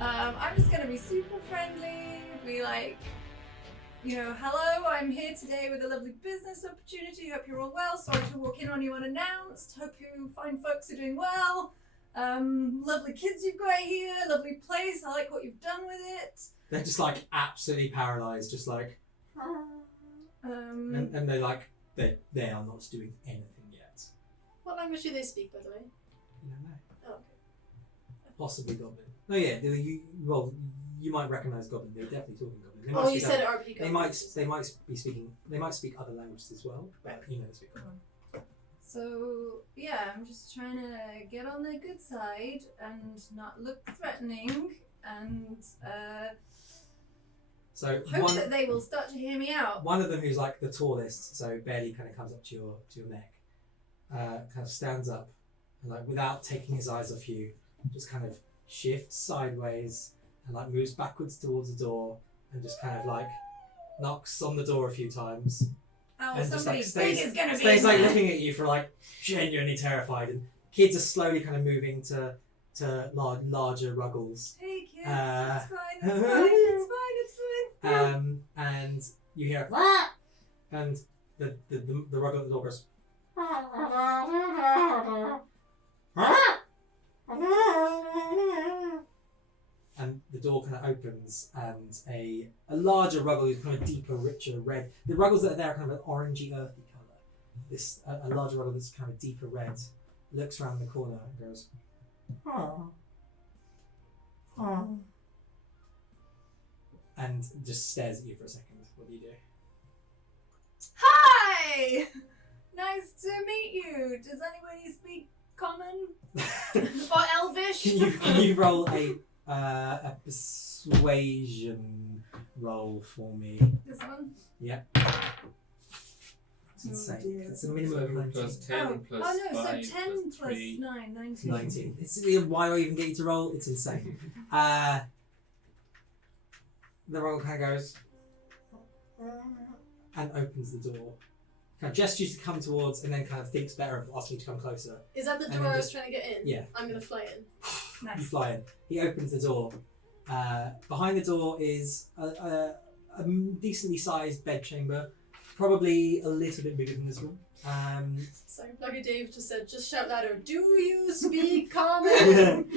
I'm just gonna be super friendly, be like, hello, I'm here today with a lovely business opportunity. Hope you're all well. Sorry to walk in on you unannounced. Hope you fine folks are doing well. Lovely kids you've got here, lovely place. I like what you've done with it. They're just like absolutely paralysed, just like, and they're like, they are not doing anything yet. What language do they speak, by the way? You don't know. Oh, okay. Possibly Goblin. Oh yeah, you might recognise Goblin. They're definitely talking Goblin. They You said RP. They might speak other languages as well, but they speak Goblin. So yeah, I'm just trying to get on their good side and not look threatening, and hope that they will start to hear me out. One of them, who's like the tallest, so barely kind of comes up to your neck, kind of stands up and like without taking his eyes off you, just kind of shifts sideways and like moves backwards towards the door and just kind of like knocks on the door a few times. Oh, and somebody just like big is gonna be stays like there. looking at you for like genuinely terrified, and kids are slowly kind of moving to larger ruggles. Hey kids, it's fine, it's fine. And you hear and the ruggle at the door goes and the door kind of opens, and a larger ruggle is kind of deeper, richer red. The ruggles that are there are kind of an orangey, earthy colour. This a larger ruggle that's kind of deeper red looks around the corner and goes, and just stares at you for a second. What do you do? Hi! Nice to meet you. Does anybody speak common? Or Elvish? Can you roll a persuasion roll for me? This one? Yeah. It's insane. It's a minimum of 19. Plus 10 plus 5 so 10 plus plus 3. 9, 19. 19. Why do I even get you to roll? It's insane. The roll kind of goes and opens the door. Kind of gestures to come towards, and then kind of thinks better of asking you to come closer. Is that the And door then I was just- trying to get in? Yeah. I'm gonna fly in. You Nice. fly in. He opens the door. Behind the door is a decently sized bedchamber, probably a little bit bigger than this one. Sorry, Lucky Dave just said, just shout louder. Do you speak common?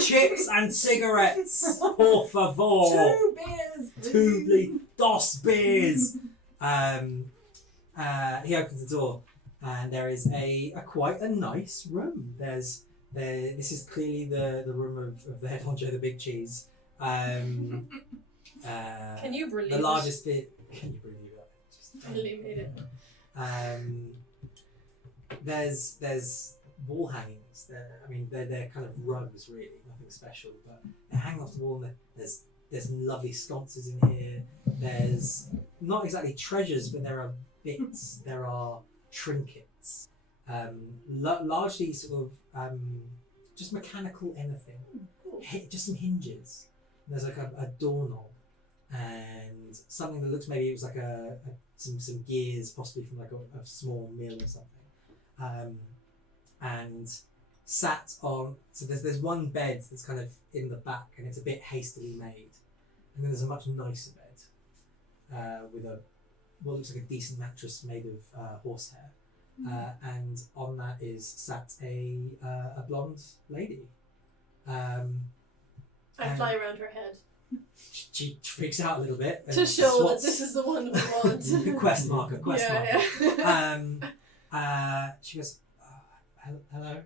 Chips and cigarettes, por favor. 2 beers. Dos beers. He opens the door, and there is a quite a nice room. This is clearly the room of the head honcho, the big cheese. Can you believe the largest bit? Can you believe that? Just, Really made it. There's wall hangings. They're kind of rugs, really, nothing special, but they hang off the wall. And there's lovely sconces in here. There's not exactly treasures, but there are bits. There are trinkets, largely sort of just mechanical anything. Cool. Just some hinges. There's like a doorknob and something that looks, maybe it was like some gears, possibly from like a small mill or something. And sat on, so there's one bed that's kind of in the back, and it's a bit hastily made. And then there's a much nicer bed with what looks like a decent mattress made of horsehair. And on that is sat a blonde lady. I fly around her head. She freaks out a little bit. And To show that swats- this is the one we want. Quest marker. Yeah. She goes, hello.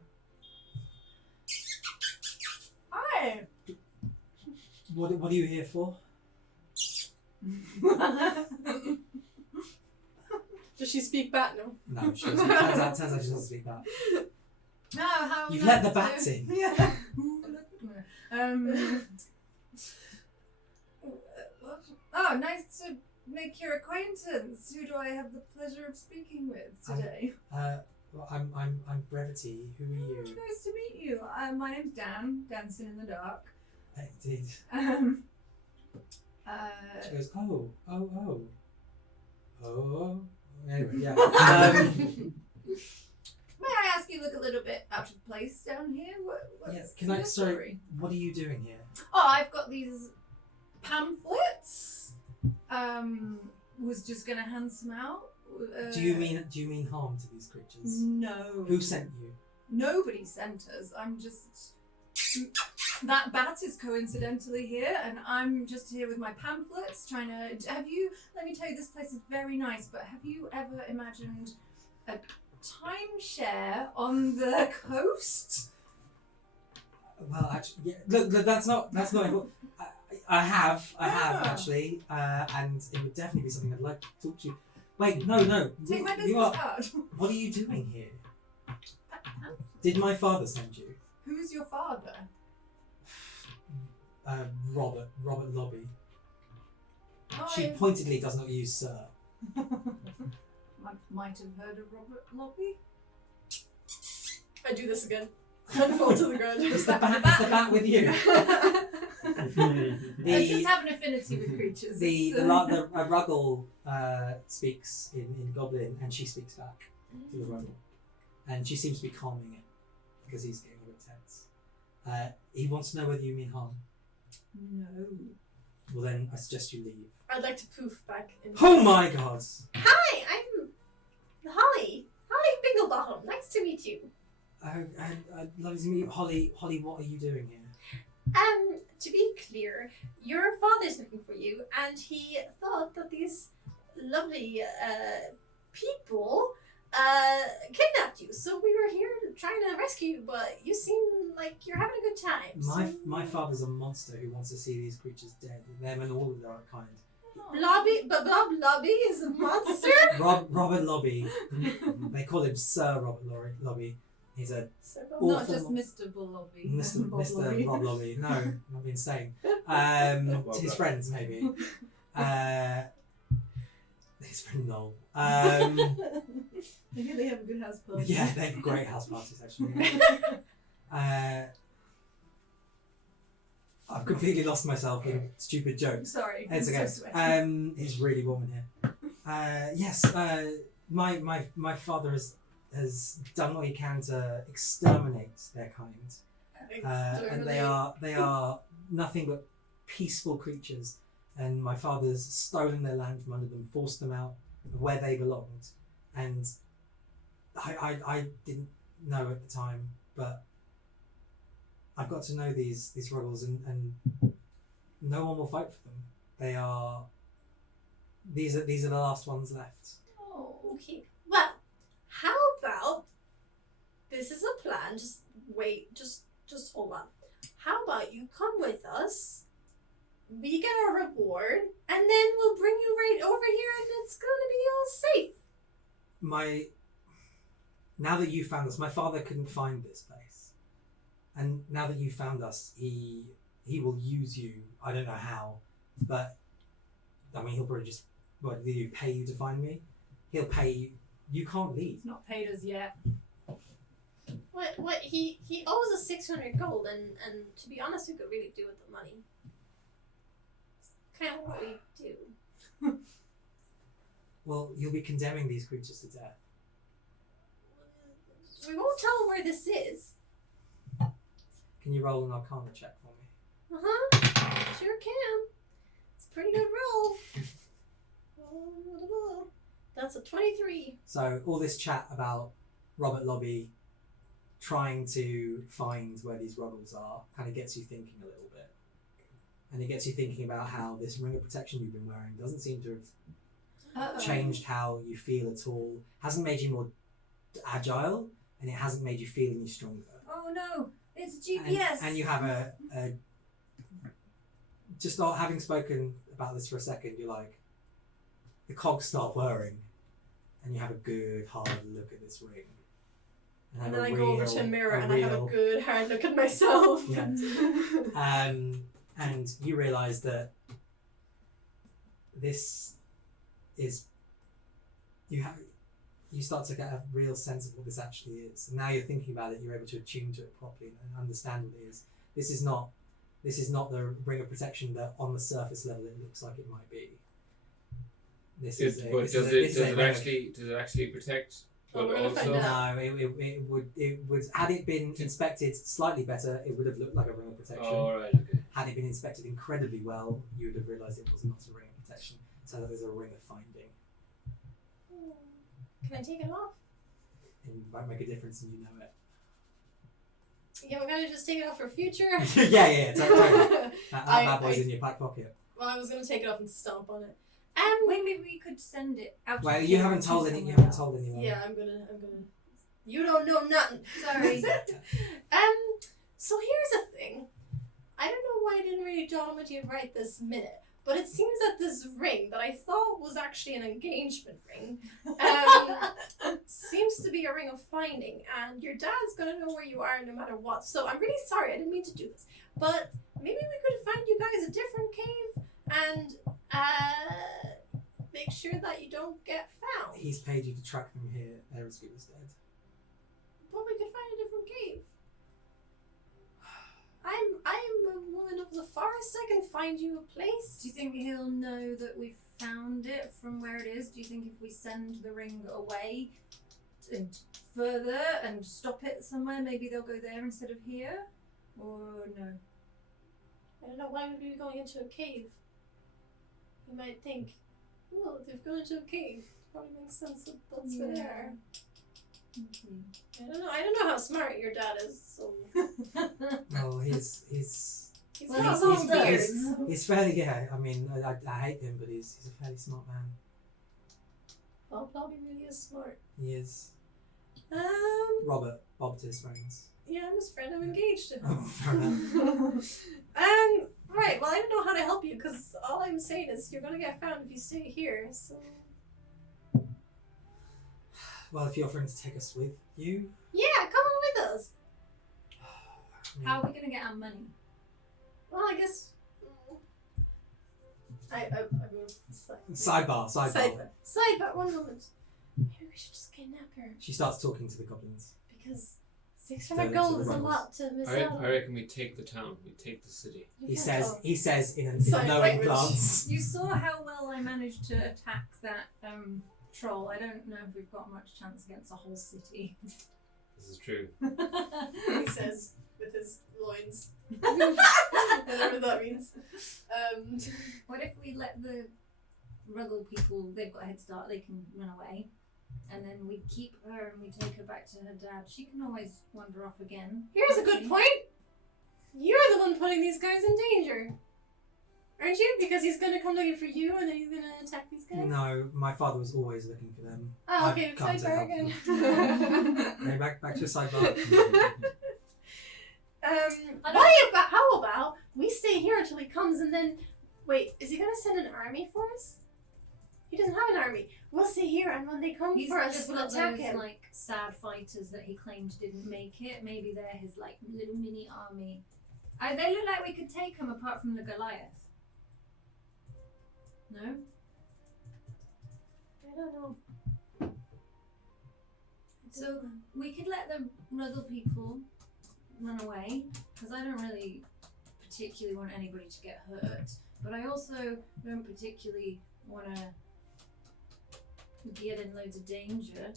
Hi. What are you here for? Does she speak back now? No, she doesn't. Turns out she doesn't speak that. How You've nice let the to- bats in. Yeah. Oh, nice to make your acquaintance. Who do I have the pleasure of speaking with today? Well, I'm Brevity. Who are you? Nice to meet you. My name's Dan. Dancing in the dark. Indeed. She goes, oh. Anyway, yeah. May I ask you you look a little bit out of place down here. What's Yeah, can I? your Sorry, story? what are you doing here? Oh, I've got these pamphlets. Was just gonna hand some out. Do you mean harm to these creatures? No. Who sent you? Nobody sent us. I'm just. That bat is coincidentally here, and I'm just here with my pamphlets trying to. Have you? Let me tell you, this place is very nice, but have you ever imagined a timeshare on the coast? Well, actually, yeah. Look, that's not. I have Ah. actually, and it would definitely be something I'd like to talk to you. Wait, no. Take my You business are. card. What are you doing here? Did my father send you? Who's your father? Robert Lobby. Oh, She pointedly does not use sir. I might have heard of Robert Lobby. I do this again. Unfold to the ground. Is the bat with you? I just have an affinity with creatures. The Ruggle speaks in Goblin, and she speaks back to the Ruggle, and she seems to be calming it because he's getting a bit tense. He wants to know whether you mean harm. No. Well, then I suggest you leave. I'd like to poof back in. Oh my God! Hi, I'm Holly. Holly Binglebottom. Nice to meet you. I'd love to meet you. Holly, what are you doing here? To be clear, your father's looking for you, and he thought that these lovely people kidnapped you. So we were here trying to rescue you, but you seem like you're having a good time. My father's a monster who wants to see these creatures dead, them and all of their kind. Blob Lobby is a monster? Robert Lobby. They call him Sir Robert Lobby. He's a Not awful just Mr. Bullobby. Mr. Rob Lobby. No, not being insane. His friends maybe. His friend Noel. I hear they have a good house party. Yeah, they have great house parties actually. I've completely lost myself in stupid jokes. Sorry. It's I'm okay. so sweaty. It's really warm in here. Yes, my father has done what he can to exterminate their kind, and they are nothing but peaceful creatures. And my father's stolen their land from under them, forced them out of where they belonged, and I didn't know at the time, but I've got to know these Ruggles, and no one will fight for them. These are the last ones left. Oh, okay. Well, how about this is a plan. Just wait. Just hold on. How about you come with us? We get our reward, and then we'll bring you right over here, and it's gonna be all safe. Now that you found us, my father couldn't find this place, and now that you found us, he will use you. I don't know how, but I mean, he'll probably just did you pay you to find me? He'll pay you. You can't leave. He's not paid us yet. What? He owes us 600 gold, and to be honest, we could really do with the money. It's kind of what we do. Well, you'll be condemning these creatures to death. We won't tell them where this is. Can you roll an Arcana check for me? Sure can. It's a pretty good roll. That's a 23. So all this chat about Robert Lobby trying to find where these Ruggles are kind of gets you thinking a little bit. And it gets you thinking about how this ring of protection you've been wearing doesn't seem to have changed how you feel at all. Hasn't made you more agile, and it hasn't made you feel any stronger. Oh no, it's GPS. And you have a just not having spoken about this for a second, you're like, the cogs start whirring, and you have a good hard look at this ring. And then I go over to a mirror and I have a good hard look at myself. Yeah. And you realise that this is you start to get a real sense of what this actually is. And now you're thinking about it, you're able to attune to it properly and understand what it is. This is not the ring of protection that on the surface level it looks like it might be. Does it actually protect Oh, we're But gonna find also, out. No, it would had it been inspected slightly better, it would have looked like a ring of protection. oh, right, okay. Had it been inspected incredibly well, you would have realised it was not a ring of protection. So that there's a ring of finding. Can I take it off? And it might make a difference and you know it. Yeah, we're gonna just take it off for future. yeah, totally. That I- bad boy's I- in your back pocket. Well, I was gonna take it off and stomp on it. Maybe we could send it out. Well, to you the haven't to told someone you haven't else. told anyone. Yeah, I'm gonna. You don't know nothing. Sorry. So here's the thing. I don't know why I didn't really dawn on you right this minute, but it seems that this ring that I thought was actually an engagement ring seems to be a ring of finding, and your dad's gonna know where you are no matter what. So I'm really sorry, I didn't mean to do this, but maybe we could find you guys a different cave and make sure that you don't get found. He's paid you to track them here. They're as good as dead. But we could find a different cave. I'm a woman of the forest. I can find you a place. Do you think he'll know that we found it from where it is? Do you think if we send the ring away and further and stop it somewhere, maybe they'll go there instead of here? Or no? I don't know, why would we be going into a cave? You might think, well, if they've gone into a cave, it probably makes sense that that's where they are. I don't know how smart your dad is, so Well, he's he's Well, got he's long older. beards. he's fairly I mean, I hate him, but he's a fairly smart man. Well, probably really is smart. He is. Um, Bob to his friends. yeah, I'm his friend. I'm engaged to him. Oh, fair enough. Right. Well, I don't know how to help you because all I'm saying is you're gonna get found if you stay here. So Well, if you're friends, take us with you. yeah, come on with us. I mean, How are we gonna get our money? Well, I guess. I go Sidebar. Sidebar. One moment. Maybe we should just kidnap her She starts talking to the goblins. because Turn 600 into gold the is a rebels. lot to miss I out. reckon we take the town. We take the city. You He can't says go. in a Sign knowing language. glance. You saw how well I managed to attack that troll. I don't know if we've got much chance against a whole city. This is true. He says with his loins. Whatever that means. What if we let the Ruggle people, they've got a head start, they can run away, and then we keep her and we take her back to her dad. She can always wander off again. Here's a good point. You're the one putting these guys in danger, aren't you? Because he's gonna come looking for you, and then he's gonna attack these guys. No, my father was always looking for them. Oh, okay. I've come to Sidebar help again. Okay, back to your sidebar. How about we stay here until he comes, and then wait, is he gonna send an army for us? He doesn't have an army. We'll stay here, and when they come He's for us, just we'll got attack those him. like sad fighters that he claimed didn't make it. Maybe they're his like little mini army. They look like we could take them apart from the Goliath. No? I don't know. So we could let the Ruggle people run away, because I don't really particularly want anybody to get hurt, but I also don't particularly want to get in loads of danger,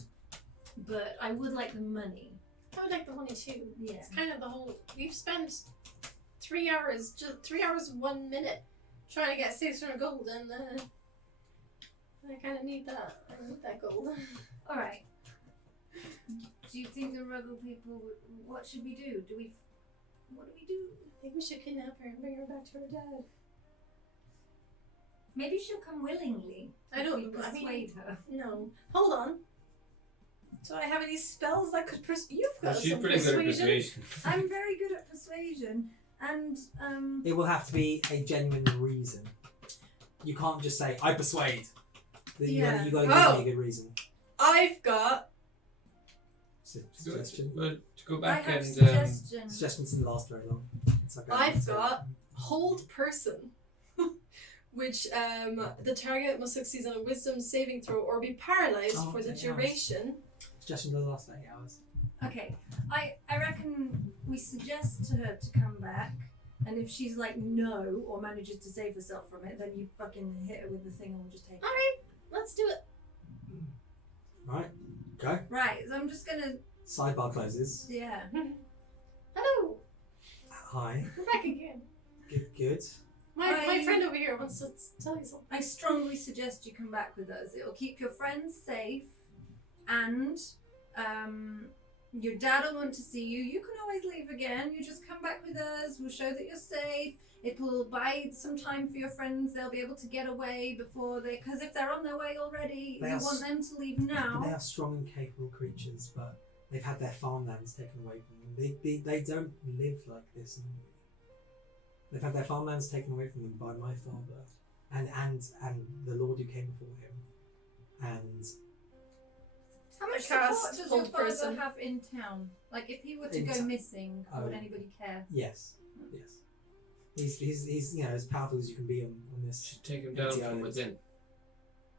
but I would like the money. I would like the money too. Yeah. It's kind of the whole. We've spent 3 hours, just 3 hours, 1 minute, trying to get 600 gold, and I kind of need that. I need that gold. Alright. Do you think the Ruggle people what should we do? What do we do? I think we should kidnap her and bring her back to her dad. Maybe she'll come willingly. I if don't- we I mean- persuade her. No. Hold on. Do I have any spells that could You've got She's some pretty good at persuasion. persuasion. I'm very good at persuasion, and It will have to be a genuine reason. You can't just say, I persuade. You Yeah. gotta Oh. give me a good reason. I've got. Suggestion. But to go I back have and suggestions. Suggestions didn't last very long. It's like I've got hold person, which the target must succeed on a wisdom saving throw or be paralyzed Oh, for the 10 hours. duration. Suggestion doesn't last 8 hours. Okay, I reckon we suggest to her to come back, and if she's like no or manages to save herself from it, then you fucking hit her with the thing and we'll just take it. Alright, let's do it. Right. Okay. Right, so I'm just gonna. Sidebar closes. Yeah. Hello, Hi. we're back again. Good. My friend over here wants to tell you something. I strongly suggest you come back with us. It'll keep your friends safe, and your dad will want to see you. You can always leave again. You just come back with us. We'll show that you're safe. It'll buy some time for your friends. They'll be able to get away before because if they're on their way already, They you are want them to leave They now. are strong and capable creatures, but they've had their farmlands taken away from them. They don't live like this normally. They've had their farmlands taken away from them by my father and the lord who came before him. And How much Cast support does your old father person. have in town? Like, if he were to In go town? missing, would anybody care? yes. He's as powerful as you can be on this. Should take him down Empty from island. within.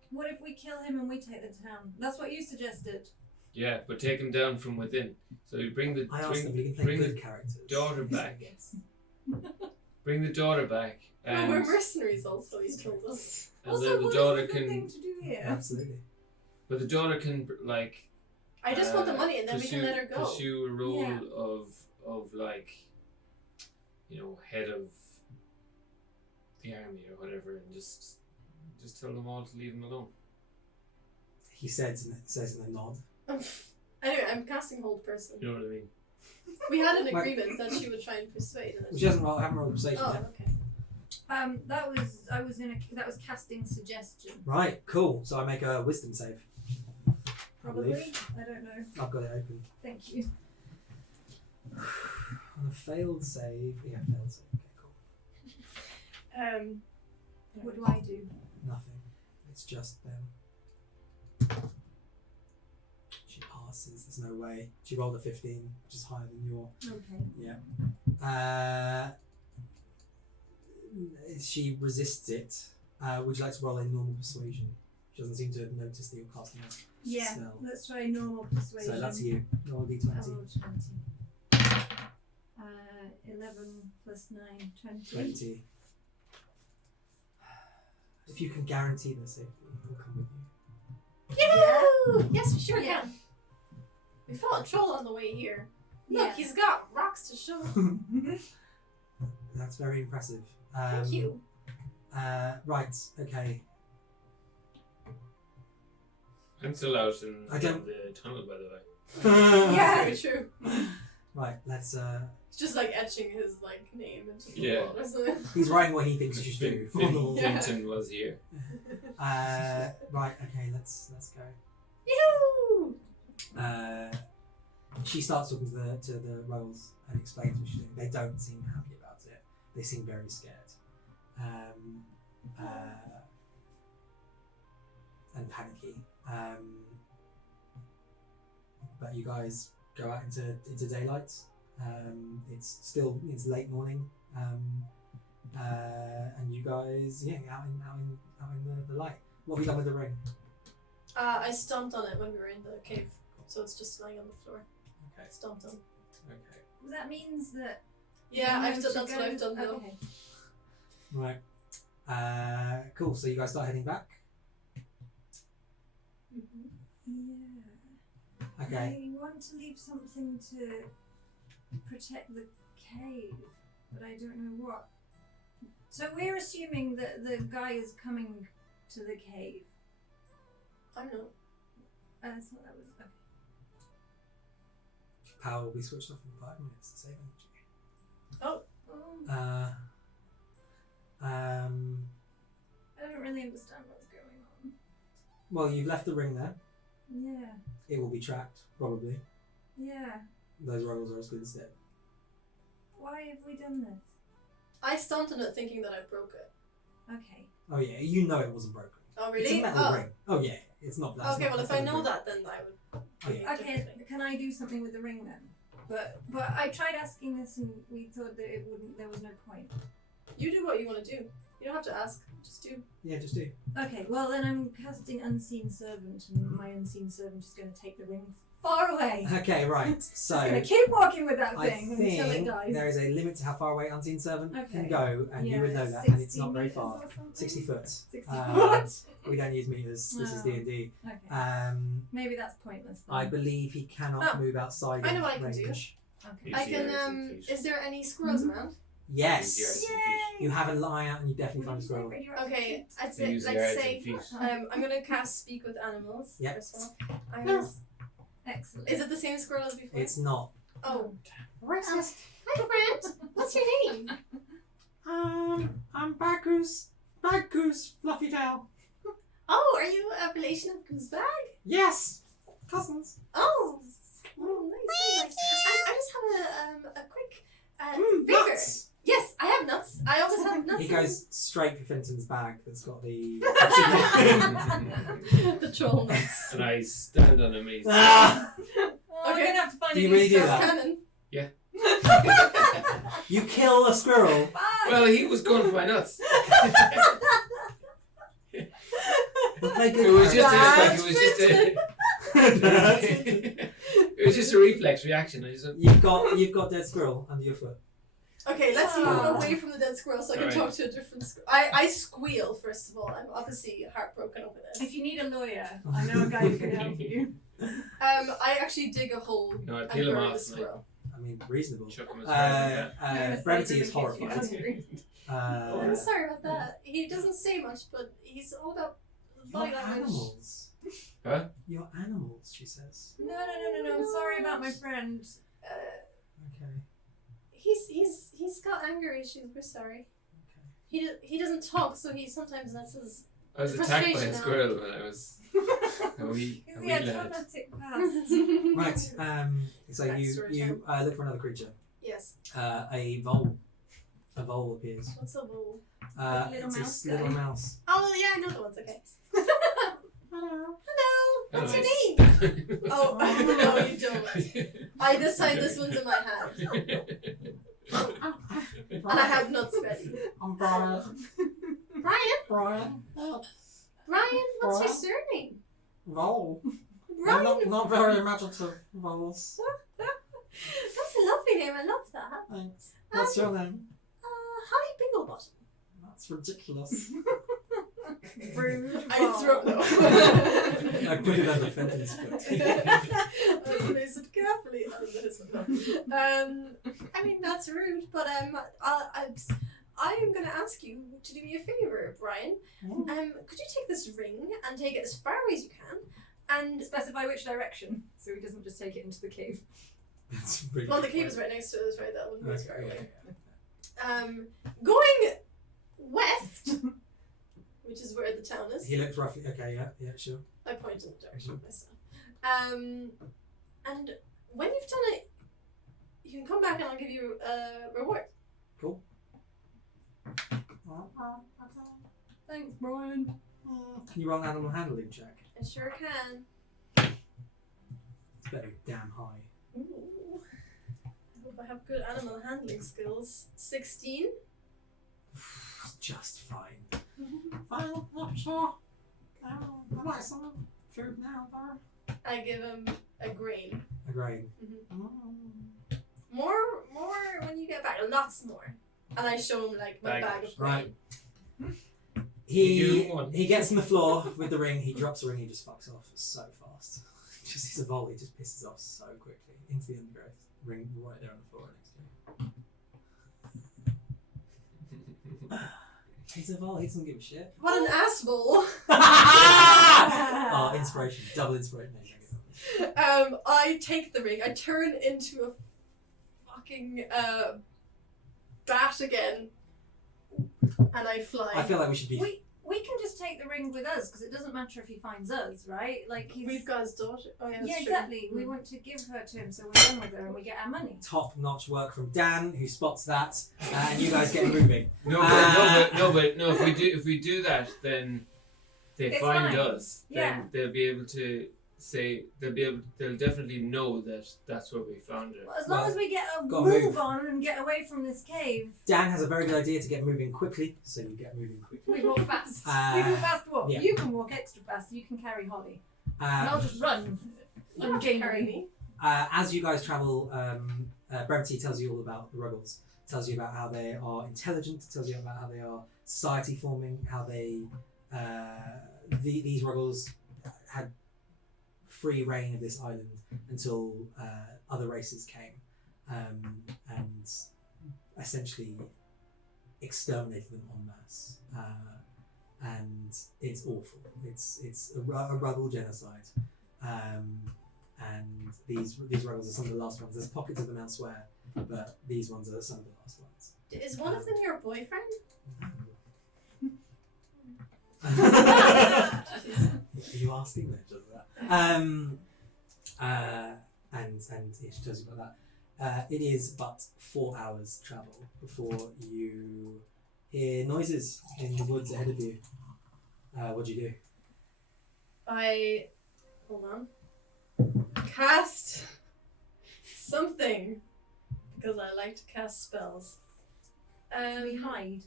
What if we kill him and we take the town? That's what you suggested. Yeah, but take him down from within. So you bring the I asked them, you can play bring good the characters. daughter back. Yes. Bring the daughter back, No, and we're mercenaries also, he told us. and Also, then the what is daughter the good can. thing to do here? Absolutely. But the daughter can like. I just want the money and then we pursue, can let her go. Pursue a role Yeah. of like, head of the army or whatever, and just tell them all to leave him alone. He says in a nod. Anyway, I'm casting hold person. You know what I mean? We had an Wait. agreement that she would try and persuade. And then She haven't rolled persuasion Oh, yet. okay. That was casting suggestion. Right, cool. So I make a wisdom save. I Probably. believe. I don't know. I've got it open. Thank you. On a failed save. Yeah, failed save. Okay, cool. What do I do? Nothing. It's just them. She passes. There's no way. She rolled a 15, which is higher than your. Okay. Yeah. She resists it. Would you like to roll a normal persuasion? She doesn't seem to have noticed that you're casting a Yeah. spell. Let's try normal persuasion. So that's you. Roll a I d20. rolled 20. 11 plus 9, 20. 20. If you can guarantee their safety, we'll come with you. Yoo-hoo! Yes, we sure Yeah. can. We fought a troll on the way here. Look, Yeah. he's got rocks to show. That's very impressive. Thank you. Right, okay. I'm still out in I don't- the tunnel, by the way. Yeah. Very true. Right, let's. It's just like etching his name into the Yeah. wall or something. He's writing what he thinks you should do. Yeah. Finton was here. Right, okay, let's go. Yoo-hoo! She starts talking to the royals and explains what she's doing. They don't seem happy about it. They seem very scared. And panicky. But you guys go out into daylight. It's late morning. And you guys out in the light. What have you done with the ring? I stomped on it when we were in the cave, so it's just lying on the floor. Okay. Stomped on. Okay. That means that. Yeah, we I've know done. to That's what go- I've done though. Okay. Right. Cool. So you guys start heading back. Yeah. Okay. I want to leave something to protect the cave, but I don't know what. So we're assuming that the guy is coming to the cave. I know. I thought that was okay. Power will be switched off in 5 minutes to save energy. Oh, I don't really understand what's going on. Well, you've left the ring there. Yeah, It will be tracked, probably. yeah. Those rollers are as good as dead. Why have we done this? I stomped on it thinking that I broke it. Okay. Oh yeah, you know it wasn't broken. Oh It's a really? metal Oh. ring. Oh yeah, it's not. That's Okay, not, well if that's I not a know ring. that, then I would. Oh yeah. Okay, can I do something with the ring then? But I tried asking this and we thought that it wouldn't. There was no point. You do what you want to do. You don't have to ask. Just do. Yeah, just do. Okay, well then I'm casting Unseen Servant, and my Unseen Servant is going to take the ring far away. Okay, right. Just So gonna keep walking with that I thing until it think dies. there is a limit to how far away Unseen Servant can Okay. go, and you would know that, and it's not very far. 60 foot. 60 Um, foot. We don't use meters. This is Oh. D&D. Okay. Maybe that's pointless then. I believe he cannot Oh, move outside I know of what I can do. range. Okay. Use I the can. arrows and feet. Is there any squirrels around? Yes. Use the arrows and feet. You have a lie out, and you definitely find a squirrel. Okay, I'd They say, use the like arrows say, and feet. I'm gonna cast Speak with Animals. Yep. First of all. I'm gonna, Excellent. is it the same squirrel as before? It's not. Oh. Racist. Hi, friend. What's your name? I'm Bad Goose. Bad Goose, Fluffy Tail. Oh, are you a relation of Goosebag? Yes. Cousins. Oh. Oh, nice, nice. I just have a quick favor. Nuts. Yes, I have nuts. I always have nuts. He goes straight for Finton's bag that's got the. the troll nuts. And I stand on him. He's Ah! Oh, Okay. I'm gonna have to find Do a you new really do stuff. that? Cannon. You kill a squirrel. Bye. well, he was going for my nuts. It was just it was just a reflex reaction. I just went, You've got dead squirrel under your foot. Okay, let's move Ah. away from the dead squirrel so I can Alright. talk to a different squirrel. I squeal, first of all. I'm obviously heartbroken over this. If you need a lawyer, I know a guy who can help you. I actually dig a hole no, I and peel him burn off the and squirrel. I mean, reasonable. I chuck him as far as I can. Brevity is horrified. I'm sorry about that. He doesn't say much, but he's all about body You're language. animals. Huh? You're animals, she says. No. I'm sorry about my friend. Okay. He's got anger issues. We're sorry. He doesn't talk, so he sometimes lets his. I was attacked by Frustration a now. squirrel when I was a wee He had lad. traumatic past. Right. So Backstory you look for another creature. Yes. A vole. A vole appears. What's a vole? Little It's mouse this little guy. mouse. Oh yeah, I know the ones. Okay. Hello. Hello. What's your Hello. name? Oh no, you don't. I decide this one's in my hand, and I have nuts ready. I'm Brian. Brian. Brian. Brian. What's your surname? Vole. Brian. Not very imaginative voles. That's a lovely name. I love that. Thanks. What's your name? Holly Binglebottom. That's ridiculous. Rude. I throw no. I put it under Fenton's foot. I place it carefully under his foot. I mean that's rude, but I'm gonna ask you to do me a favor, Brian. Could you take this ring and take it as far away as you can, and Specify which direction, so he doesn't just take it into the cave. That's really well, the good cave is point. right next to us, right? That wouldn't be as far Okay, away. yeah. Going west, which is where the town is. He looks roughly. Okay, yeah, sure. I point in the direction of myself. And when you've done it, you can come back and I'll give you a reward. Cool. Thanks, Brian. Can you roll an animal handling check? I sure can. It's better be damn high. Ooh. I hope I have good animal handling skills. 16. It's just fine. Fine, yeah, sure. I like some food now, though. I give him a grain. A grain. More when you get back. Lots more. And I show him like my bag of grain. Right. You do one. He gets on the floor with the ring, he drops the ring, he just fucks off so fast. Just he's a vole, he just pisses off so quickly into the undergrowth. Ring right there on the floor next to him. He's a vole, he doesn't give a shit. What an asshole. Oh, inspiration, double inspiration. No, you don't get that. I take the ring. I turn into a fucking bat again. And I fly. I feel like we should be. We can just take the ring with us because it doesn't matter if he finds us, right? Like We've got his daughter. Oh yeah, that's yeah, true. exactly. We want to give her to him, so we're done with her and we get our money. Top-notch work from Dan, who spots that, and you guys get moving. No, if we do that, then they It's find fine. us. Yeah. Then they'll be able to say they'll definitely know that that's where we found her. Well, as long Well, as we get a gotta move move. on and get away from this cave, Dan has a very good idea to get moving quickly, so you get moving quickly. we walk fast. Uh, we move fast walk. yeah. You can walk extra fast. You can carry Holly, and Um, I'll just run. You don't have to carry me. As you guys travel, Brevity tells you all about the Ruggles. Tells you about how they are intelligent. Tells you about how they are society forming. How they these Ruggles had free reign of this island until other races came and essentially exterminated them en masse. And it's awful. It's a Ruggle genocide. And these Ruggles are some of the last ones. There's pockets of them elsewhere, but these ones are some of the last ones. Is one of them your boyfriend? Are you asking that just that? And it tells you about that. It is but 4 hours travel before you hear noises in the woods ahead of you. What do you do? Hold on. Cast something because I like to cast spells. Can we hide?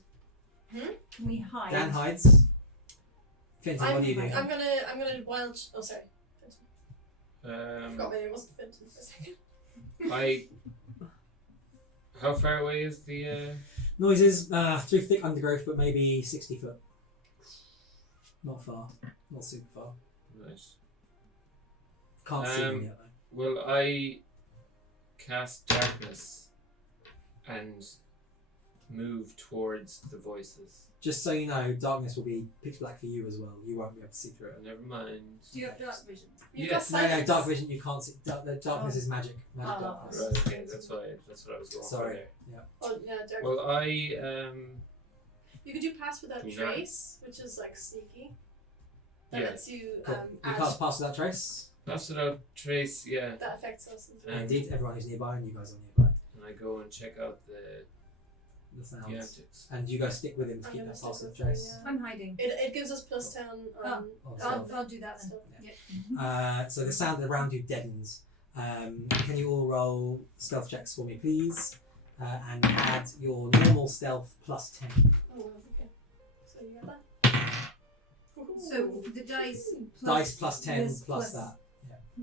Can we hide? Dan hides. Fenton, what do you do? I'm gonna wild. Oh, sorry. I Um, forgot my name wasn't Fenton for a second. How far away is the? Noises through thick undergrowth, but maybe 60 foot. Not far. Not super far. Nice. Can't see them yet though. Will I cast darkness and move towards the voices? Just so you know, darkness will be pitch black for you as well. You won't be able to see through it. Never mind. Do you have dark vision? You've Yes. got No, silence. dark vision you can't see. Darkness is magic. Magic darkness. Right. Okay. That's what I was going Sorry. for there. Yeah. Oh yeah, dark. Well, I You could do pass without Yeah. trace, which is like sneaky. That Yeah. lets you Cool. You can't pass without trace. pass without trace. Yeah. that affects us as well. Indeed, everyone is nearby, and you guys are nearby. And I go and check out the The antics. sounds. And you guys stick with him to I'm keep gonna that stick pass with without trace. him, I'm hiding. It gives us plus 10 on Oh, I'll do that then. stuff. Yeah. So the sound around you deadens. Can you all roll stealth checks for me, please? And add your normal stealth plus 10. Oh, okay. So you got that? So the dice plus Dice plus 10 this plus that.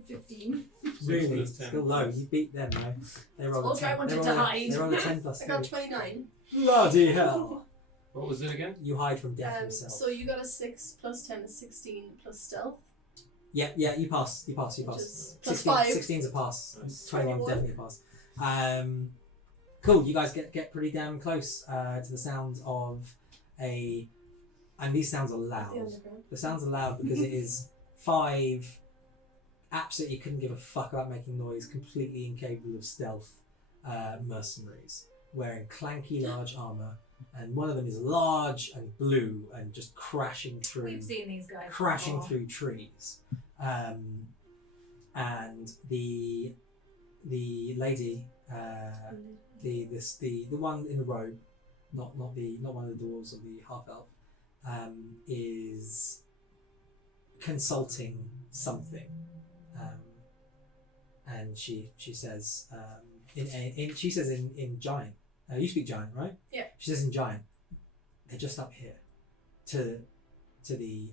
15. Really? plus 10. Still low. You beat them, though. They rolled Also, a 10. I wanted they to rolled a- hide. They rolled a 10 plus I 3. got 29. Bloody hell. What was it again? You hide from death himself. So you got a 6 plus 10 is 16 plus stealth. Yeah, you pass. You pass. Which is plus 16, 5. 16's a pass. Nice. 21 21. definitely a pass. Cool. You guys get pretty damn close to the sound of a, and these sounds are The loud. underground. The sounds are loud because it is 5 absolutely couldn't give a fuck about making noise, completely incapable of stealth mercenaries wearing clanky large armor, and one of them is large and blue and just crashing through. We've seen these guys. Crashing before. through trees, and the lady, the one in the robe, not one of the dwarves or the half elf, is consulting something, and she says in giant. You speak giant, right? Yeah. She says in giant. They're just up here, to the.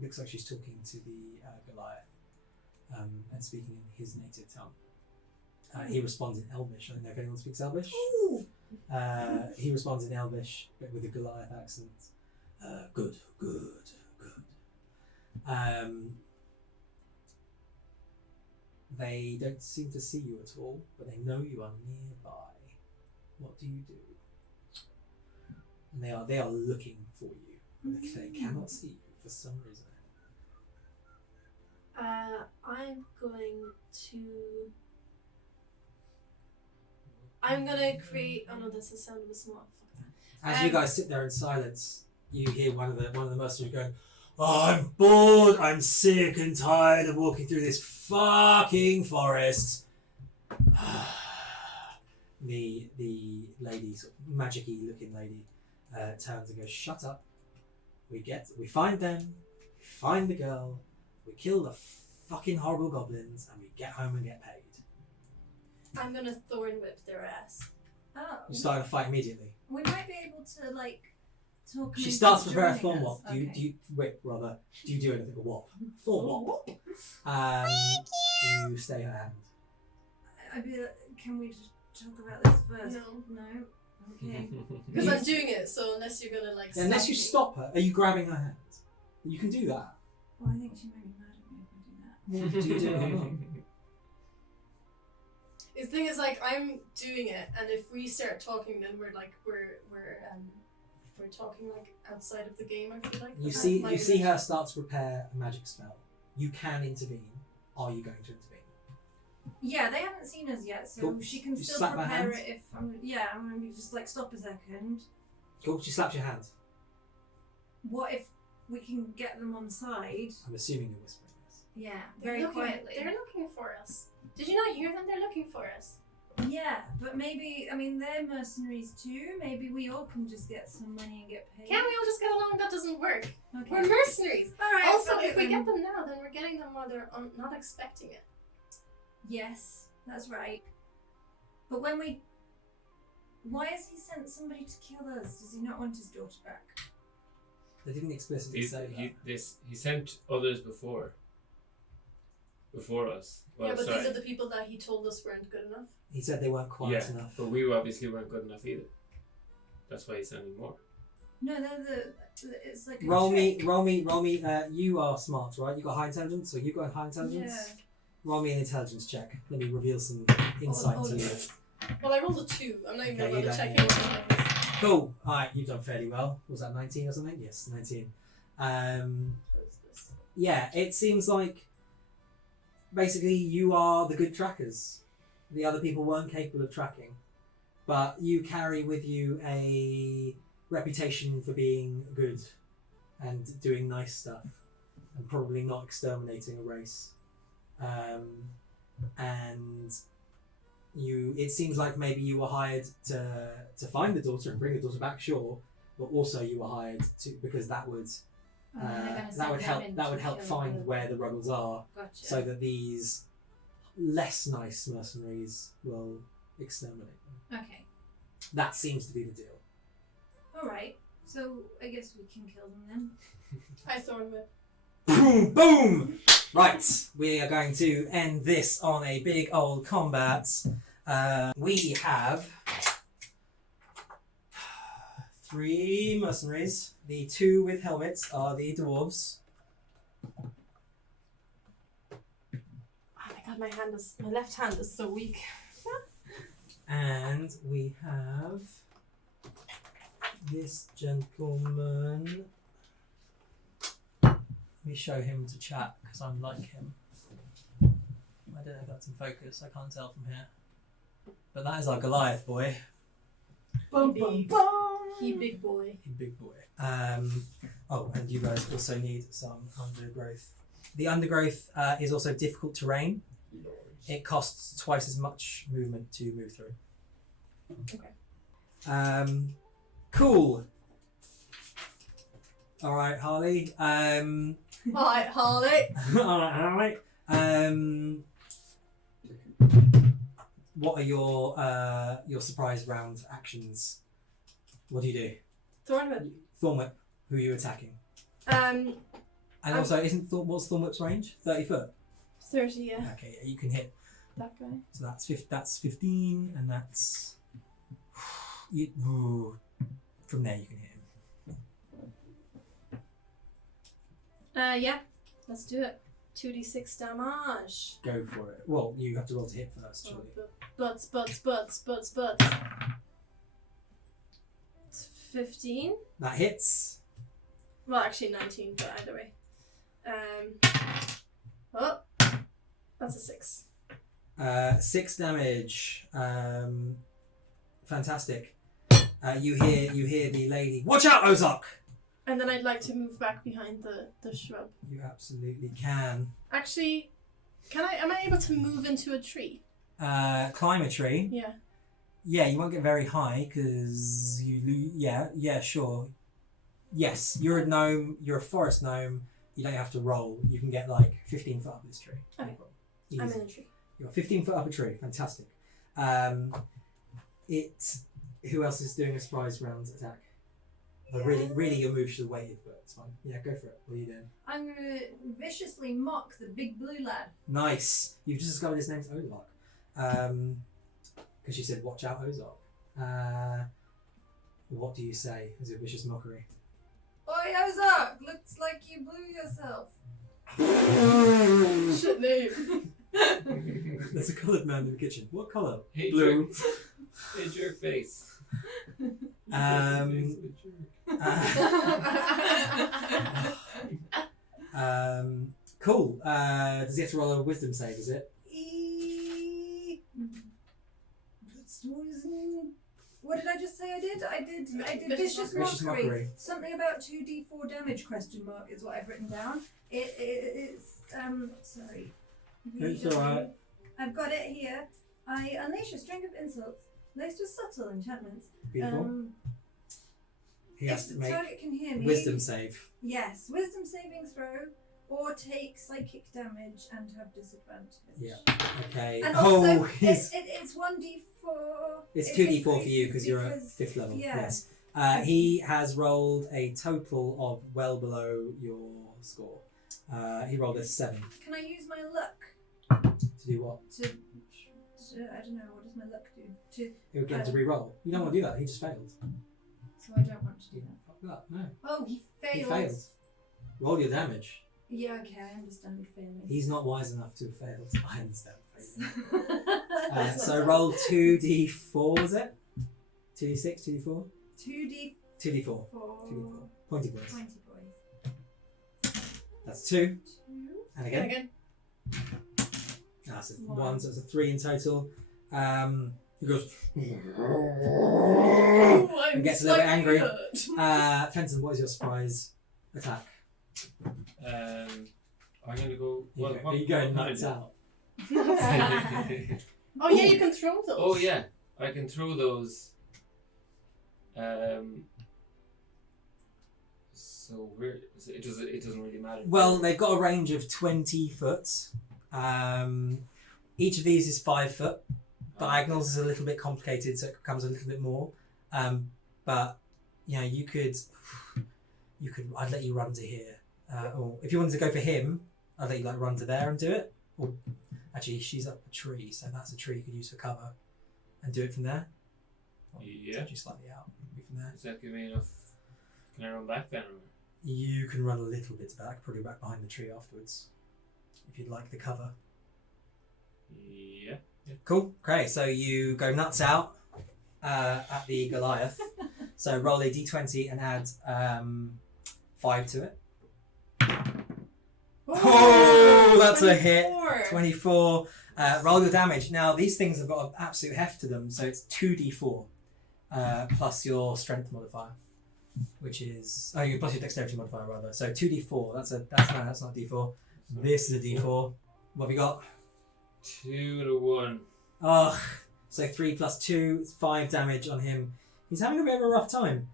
Looks like she's talking to the Goliath, and speaking in his native tongue. He responds in Elvish. I don't know if anyone speaks Elvish. Ooh. He responds in Elvish, but with a Goliath accent. Good. They don't seem to see you at all, but they know you are nearby. What do you do? And they are looking for you. But they cannot see you for some reason. I'm gonna create. Oh no, that's the sound of a small. Fuck that. As you guys sit there in silence, you hear one of the mercenaries going, "Oh, I'm bored. I'm sick and tired of walking through this fucking forest." the lady, sort of magic-y looking lady, turns and goes, "Shut up. We find them. We find the girl. We kill the fucking horrible goblins, and we get home and get paid." I'm gonna thorn whip their ass. Oh. You start a fight immediately. We might be able to talk? She into starts to prepare a joining thorn us? wop. Do Okay. you wait, rather, do you do anything? A wop. Thorn wop. Do you stay her hand? I'd be like, can we just talk about this first? No. No? Okay. Because I'm doing it, so unless you're gonna like. Unless you me- stop her, are you grabbing her hand? You can do that. Well, I think she might be mad at me if I do that. Do you do it or not? The thing is, like, I'm doing it, and if we start talking, then we're talking like outside of the game. I feel like You That see might you be- see her start to prepare a magic spell. You can intervene. Are you going to intervene? Yeah, they haven't seen us yet, so Cool. she can You still slap her prepare hand? it if I'm. Yeah, I'm gonna be just like, stop a second. Cool. She slaps your hand. What if we can get them on side? I'm assuming you're whispering this. Yeah, They're very looking- quietly. They're looking for us. Did you not hear them? They're looking for us. Yeah, but maybe, I mean, they're mercenaries too. Maybe we all can just get some money and get paid. Can't we all just get along? That doesn't work. Okay. We're mercenaries. Alright, Also, okay if we then. get them now, then we're getting them while they're not expecting it. Yes, that's right. But when we. Why has he sent somebody to kill us? Does he not want his daughter back? They didn't explicitly say that. He sent others before us. Well, yeah, but sorry. these are the people that he told us weren't good enough. He said they weren't quiet Yeah, enough. but we obviously weren't good enough either. That's why he's sending more. No, they're it's like a Roll me. trick. You are smart, right? You got high intelligence, so you got high intelligence. Yeah. Roll me an intelligence check. Let me reveal some insight Oh, to you. Well, I rolled a 2. I'm not even Okay, going you to don't- check it. Cool. Alright, you've done fairly well. Was that 19 or something? Yes, 19. Yeah, it seems like basically you are the good trackers. The other people weren't capable of tracking. But you carry with you a reputation for being good and doing nice stuff and probably not exterminating a race. And it seems like maybe you were hired to find the daughter and bring the daughter back, sure, but also you were hired to because that would Oh, and they're gonna that send would them help in that to would help kill find the- where the rebels are, Gotcha. so that these less nice mercenaries will exterminate them. Okay. That seems to be the deal. Alright. So I guess we can kill them then. I throw him Boom! Boom! Right, we are going to end this on a big old combat. We have 3 mercenaries. The 2 with helmets are the dwarves. Oh my god, my left hand is so weak. And we have this gentleman. Let me show him to chat because I'm like him. I don't know if that's in focus, I can't tell from here. But that is our Goliath boy. Bum, bum, He big boy. Big boy. Oh, and you guys also need some undergrowth. The undergrowth is also difficult terrain. It costs twice as much movement to move through. Okay. Cool. All right, Harley. Alright, Harley. All right. What are your surprise round actions? What do you do? Thornwood. Thornwhip. Who are you attacking? Um, And also, what's Thornwhip's range? 30 foot. 30, yeah. Okay, you can hit. That guy. So that's 15, and that's from there you can hit him. Yeah. Let's do it. 2d6 damage. Go for it. Well, you have to roll to hit first, surely. Butts. 15. That hits. Well, actually 19, but either way. Oh, that's a 6. 6 damage. Fantastic. You hear the lady. Watch out, Ozark! And then I'd like to move back behind the shrub. You absolutely can. Actually, am I able to move into a tree? Climb a tree. Yeah. Yeah, you won't get very high because you lose. Yeah, sure. Yes, you're a gnome. You're a forest gnome. You don't have to roll. You can get like 15 foot up this tree. No Okay. problem. I'm Easy. in a tree. You're 15 foot up a tree. Fantastic. Who else is doing a surprise round attack? But really, your move should have waited, but it's fine. Yeah, go for it. What are you doing? I'm gonna viciously mock the big blue lad. Nice. You've just discovered his name's Ozark. Because you said, watch out, Ozark. What do you say as a vicious mockery? Oi, Ozark! Looks like you blew yourself. Shit name. There's a coloured man in the kitchen. What colour? Hey, Blue. Hey, jerk face. Cool. Does he have to roll a wisdom save, is it? What did I just say I did? I did vicious Vicious mockery. mockery. Something about 2d4 damage question mark is what I've written down. It's sorry. It's alright. I've got it here. I unleash a string of insults laced with subtle enchantments. Beautiful. He has If to the make target can hear me. wisdom save. Yes, wisdom saving throw, or take psychic damage and have disadvantage. Yeah. Okay. And also, he's... it's 1d4. It's It 2d4 for you increases because you're at 5th level. Yeah. Yes. He has rolled a total of well below your score. He rolled a 7. Can I use my luck To do what? to I don't know, what does my luck do? He'll get him to re-roll. You don't want to do that. He just failed. So I don't want to do that. Fuck that. No. Oh, he failed. He failed. Roll your damage. Yeah, okay, I understand failing. He's not wise enough to have failed. I understand failing. That's So not roll 2d4, was it? 2d6, 2d4? 2d4. 2d4. 2d4. Pointy boys. 20 boys. That's 2. 2. And again. That's a 1, so it's a 3 in total. He goes and gets a little bit angry. Fenton, what is your surprise attack? I'm gonna go. Are you going nuts out? Oh yeah, you can throw those. Oh yeah, I can throw those. So where? So it doesn't really matter. Well, they've got a range of 20 foot. Each of these is 5 foot. Diagonals is a little bit complicated, so it becomes a little bit more. But you know, you could. I'd let you run to here, or if you wanted to go for him, I'd let you like run to there and do it. Or actually, she's up a tree, so that's a tree you could use for cover, and do it from there. Yeah. Touch you slightly out. Be from there. Does that give me enough? Can I run back then? Or? You can run a little bit back, probably back behind the tree afterwards, if you'd like the cover. Yeah. Cool. Great. So you go nuts out at the Goliath. So roll a d20 and add 5 to it. Oh, that's a hit. 24. Roll your damage. Now these things have got an absolute heft to them, so it's 2d4 plus your strength modifier, which is plus your dexterity modifier rather. So 2d4. That's not a d4. This is a d4. What have we got? 2 to 1. Ugh. So 3 plus 2, it's 5 damage on him. He's having a bit of a rough time.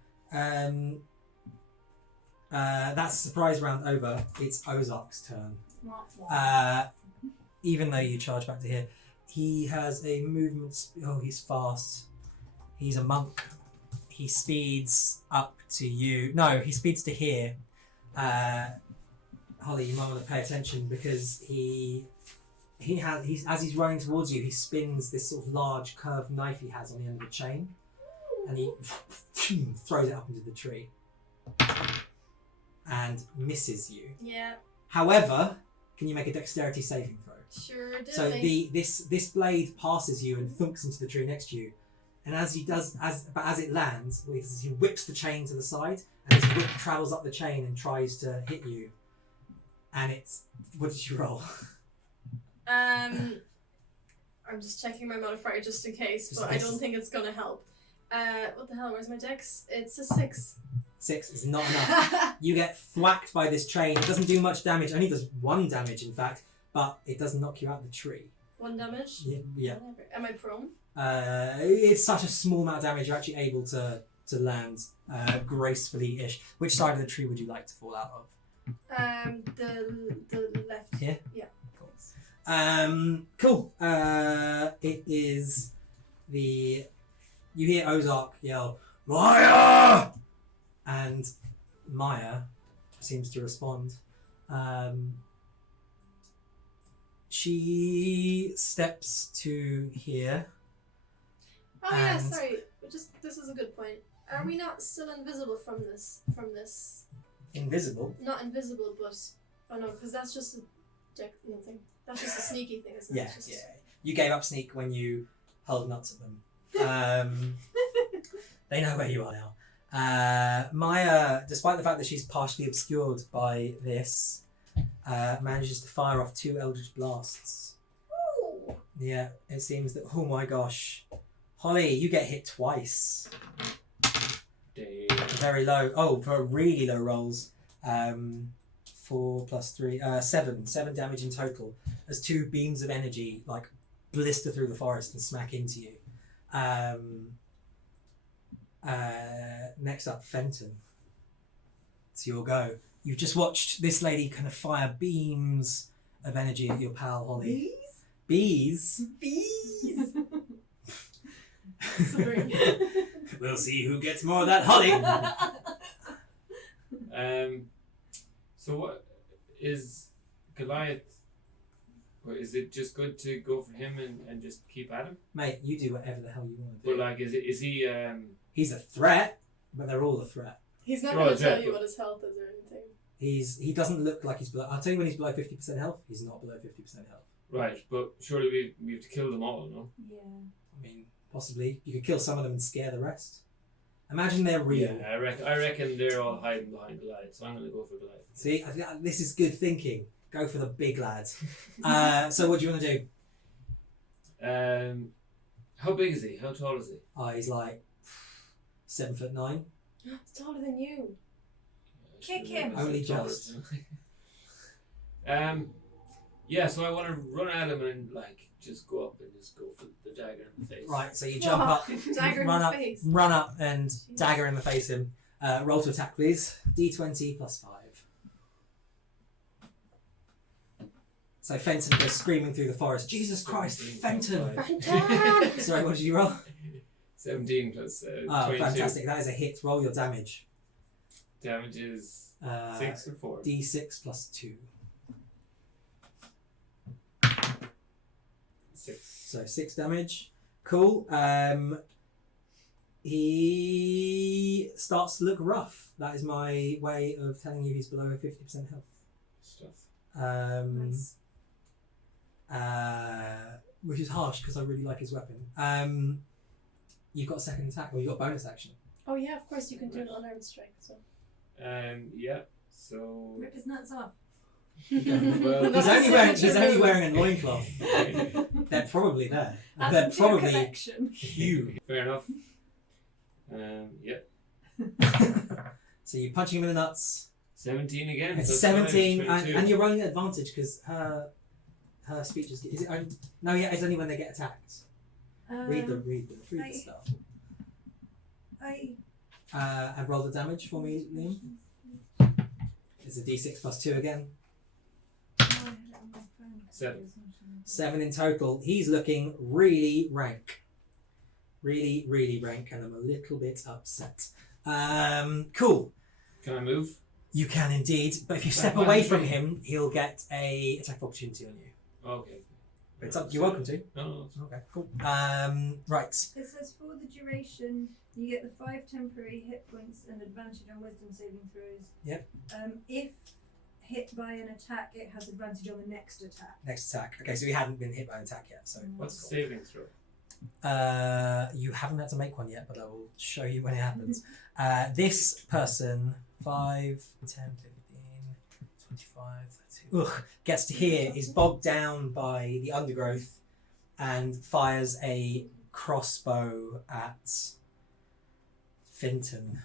That's surprise round over. It's Ozark's turn. Even though you charge back to here, he has a movement. He's fast. He's a monk. He speeds up to you. No, he speeds to here. Holly, you might want to pay attention because as he's running towards you, he spins this sort of large curved knife he has on the end of the chain, and he throws it up into the tree and misses you. Yeah. However, can you make a dexterity saving throw? Sure do. So this blade passes you and thunks into the tree next to you, and as it lands, what he does is he whips the chain to the side, and his whip travels up the chain and tries to hit you. And it's what did you roll? I'm just checking my modifier just in case, Just but in I case. don't think it's gonna help. What the hell? Where's my dex? It's a 6. 6 is not enough. You get thwacked by this chain. It doesn't do much damage. Only does 1 damage, in fact, but it does knock you out of the tree. 1 damage. Yeah. Whatever. Am I prone? It's such a small amount of damage. You're actually able to land gracefully-ish. Which side of the tree would you like to fall out of? The left. Here? Yeah. Cool. It is you hear Ozark yell, "Liar!" And Maya seems to respond. She steps to here. Oh yeah, And- sorry. This is a good point. Are we not still invisible from this? Invisible. Not invisible, but no, because that's just a nothing. That's just a sneaky thing, isn't it? Yeah, It's just... yeah. You gave up sneak when you held nuts at them. They know where you are now. Maya, despite the fact that she's partially obscured by this, manages to fire off 2 Eldritch Blasts. Ooh. Yeah, it seems that, oh my gosh. Holly, you get hit twice. Damn. Very low. Oh, for really low rolls. 4 plus 3, 7. 7 damage in total. As 2 beams of energy, like, blister through the forest and smack into you. Next up, Fenton. It's your go. You've just watched this lady kind of fire beams of energy at your pal, Holly. Bees? Bees. Sorry. We'll see who gets more of that, Holly. So what is Goliath? Or is it just good to go for him and just keep at him? Mate, you do whatever the hell you want to But do. like, is he? He's a threat, but they're all a threat. He's not Well, going to tell yeah, you but- what his health is or anything. He doesn't look like he's below. I'll tell you when he's below 50% health. He's not below 50% health. Right, but surely we have to kill them all, no? Yeah. I mean, possibly you could kill some of them and scare the rest. Imagine they're real. Yeah, I reckon they're all hiding behind Goliath, so I'm going to go for Goliath. See, I think this is good thinking. Go for the big lads. So what do you want to do? How big is he? How tall is he? He's like 7'9". It's taller than you. Kick him. Only just. Yeah, so I want to run at him and like just go up and just go for the dagger in the face. Right, so you jump up, Dagger in run the up, face. run up, and dagger in the face him. Roll to attack, please. D20 plus 5. So Fenton goes screaming through the forest. Jesus Christ, 17 Fenton! plus five. Fenton! Sorry, what did you roll? 17 plus Oh, 22. fantastic! That is a hit. Roll your damage. Damage is 6 or 4. D6 plus 2. 6. So 6 damage. Cool. He starts to look rough. That is my way of telling you he's below 50% health. Stuff. Nice. Which is harsh because I really like his weapon. You've got a second attack, or you've got bonus action. Oh yeah, of course you can do an unarmed strike. So. Yeah, so. Rip his nuts off. Well, He's That's only a wearing signature a loincloth. They're probably there. Add They're them to your probably collection. huge. Fair enough. Yeah. So you're punching him in the nuts. 17 again. It's so 17, 22. and you're rolling at advantage because her speech is it only, no, yeah, it's only when they get attacked. Read the I- stuff. And roll the damage for me, Liam. It's a D6 plus 2 again. 7. 7 in total. He's looking really rank. Really, really rank, and I'm a little bit upset. Cool. Can I move? You can indeed, but if you step away from him, he'll get a attack of opportunity on you. Okay. It's up. You're welcome to. No. Okay, cool. Right. It says for the duration, you get the 5 temporary hit points and advantage on wisdom saving throws. Yep. If hit by an attack, it has advantage on the next attack. Next attack. Okay, so he hadn't been hit by an attack yet. So What's the cool. saving throw? You haven't had to make one yet, but I will show you when it happens. This person, 5, 10, 15, 25, 30, gets to here, is bogged down by the undergrowth and fires a crossbow at Finton.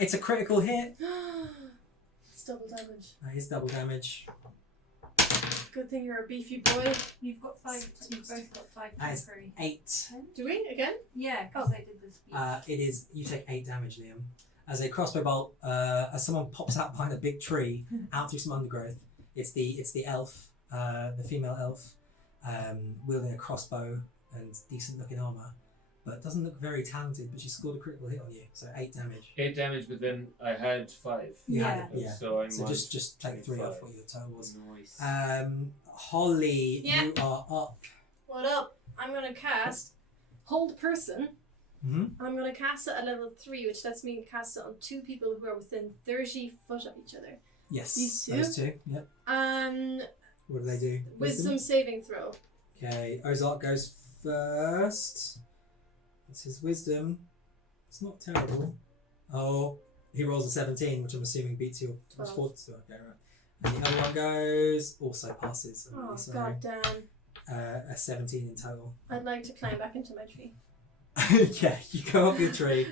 It's a critical hit. It's double damage. That is double damage. Good thing you're a beefy boy. You've got 5. You've both got 5 That is temporary. 8. Do we again? Yeah, because I did this. It is. You take 8 damage, Liam. As a crossbow bolt, as someone pops out behind a big tree, out through some undergrowth. It's the elf, the female elf, wielding a crossbow and decent looking armor. but it doesn't look very talented. But she scored a critical hit on you, so 8 damage. 8 damage, but then I had 5. You Yeah. had it, yeah. So I'm So on just take 3 off 25. what your total was. Nice. Holly, Yeah. you are up. What up? I'm gonna cast Hold Person. Mm-hmm. I'm gonna cast it at level 3, which lets me cast it on 2 people who are within 30 foot of each other. Yes, These two? those 2. Yep. What do they do? Wisdom saving throw. Okay, Ozark goes first. That's his wisdom. It's not terrible. Oh, he rolls a 17, which I'm assuming beats your 12. sports. Okay, right. And the other one goes, also passes. I'm Oh, really sorry. goddamn. A 17 in total. I'd like to climb back into my tree. Yeah, you go up your tree.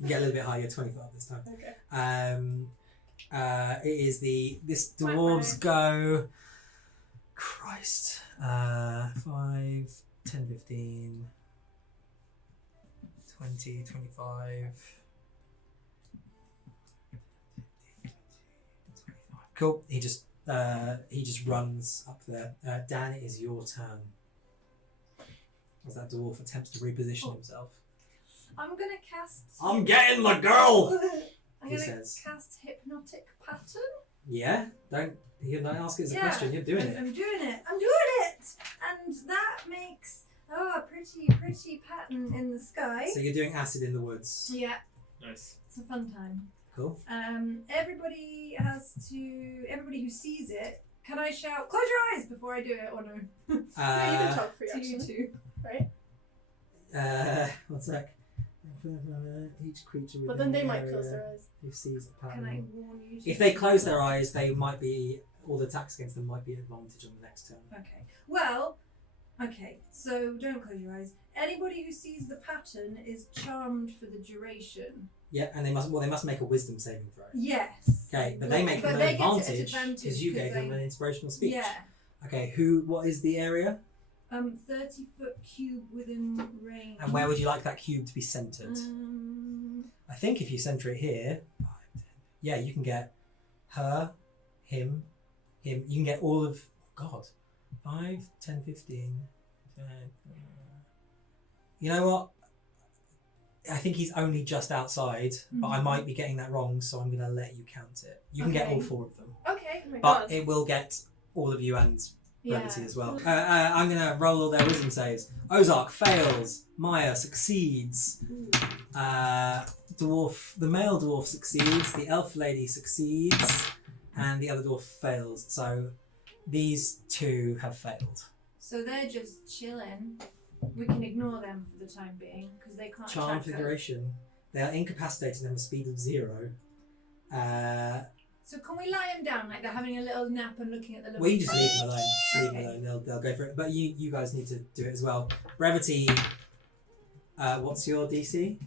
You get a little bit higher, 25 this time. Okay. It is this dwarves go. Christ. 5, 10, 15, 20, 25. Cool. He just runs up there. Dan, it is your turn. As that dwarf attempts to reposition himself. I'm gonna cast. I'm getting the girl. I'm he gonna says. cast hypnotic pattern. Yeah. Don't ask it as a question. You're doing it. I'm doing it. I'm doing it, and that makes a pretty pattern in the sky. So you're doing acid in the woods. Yeah, Nice. it's a fun time. Cool. Everybody who sees it. Can I shout, close your eyes before I do it, or no? Yeah, you can talk for you, To you actually. two. Right? 1 sec. Each creature within But then they the might area close their eyes. who sees the Can I pattern. warn you? If they close their eyes, they might be all the attacks against them might be an advantage on the next turn. Okay. Well, okay. So don't close your eyes. Anybody who sees the pattern is charmed for the duration. Yeah, and they must make a wisdom saving throw. Yes. Okay, but they make But an they get it at advantage advantage because you 'cause gave them they- an inspirational speech. Yeah. Okay, what is the area? 30-foot cube within range. And where would you like that cube to be centered? I think if you center it here, yeah, you can get her, him. You can get all of, 5, 10, 15. 10, you know what? I think he's only just outside, but I might be getting that wrong, so I'm going to let you count it. You can get all Okay. 4 of them, Okay. Oh my but god. it will get all of you and Brevity Yeah. as well. I'm going to roll all their wisdom saves. Ozark fails. Maya succeeds. The male dwarf succeeds. The elf lady succeeds. And the other dwarf fails. So these 2 have failed. So they're just chilling. We can ignore them for the time being because they can't. Charm attack us. figuration. They are incapacitated and have a speed of 0. So can we lie them down like they're having a little nap and looking at the little. Well, you just leave them alone. Just leave them Okay. alone. They'll go for it. But you guys need to do it as well. Brevity. What's your DC?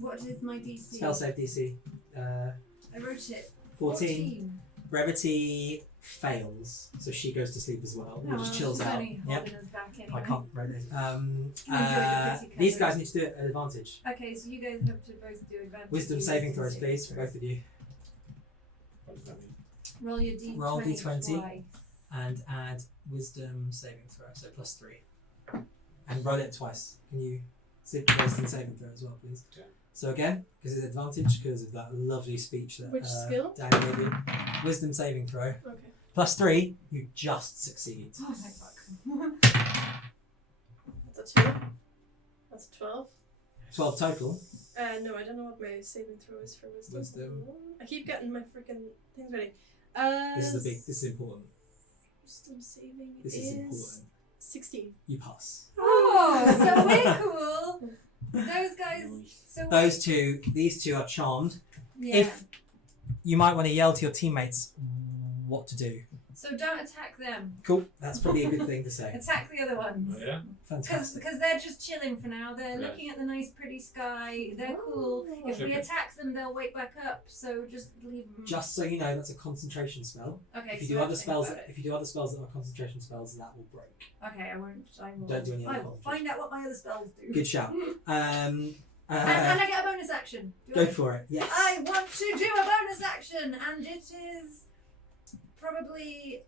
What is my DC? Spell save DC. I wrote it. 14. Brevity fails, so she goes to sleep as well. No, Or just chills she's out. only Yep. holding us back anyway. I can't write this. Enjoy the pretty These colours. guys need to do it at advantage. Okay, so you guys have to both do advantage. Wisdom saving throws, please, for both of you. What does that mean? Roll your D20. Roll D20. twice. And add wisdom saving throw, so +3. And roll it twice. Can you zip the wisdom saving throw as well, please? Okay. So again, because it's advantage, because of that lovely speech that Which skill? Dan gave you. Wisdom saving throw. Okay. +3, you just succeed. Oh, thank fuck. That's a 2. That's a 12. 12 total. No, I don't know what my saving throw is for wisdom. Wisdom. I keep getting my freaking things ready. This is important. Wisdom saving This is important. 16. You pass. Oh, so we're cool. Those guys. Nice. So These two are charmed. yeah. If you might want to yell to your teammates what to do. So don't attack them. Cool. That's probably a good thing to say. Attack the other ones. Oh, yeah? Fantastic. Because they're just chilling for now. They're Right. looking at the nice, pretty sky. They're cool. If we attack them, they'll wake back up. So just leave them. Just so you know, that's a concentration spell. Okay. If you so do I other have to think spells, about it. if you do other spells that are concentration spells, that will break. Okay, I won't. I will. Don't do any other I will concentration. find out what my other spells do. Good shout. And I get a bonus action. Do Go I? for it. Yes. I want to do a bonus action, and it is probably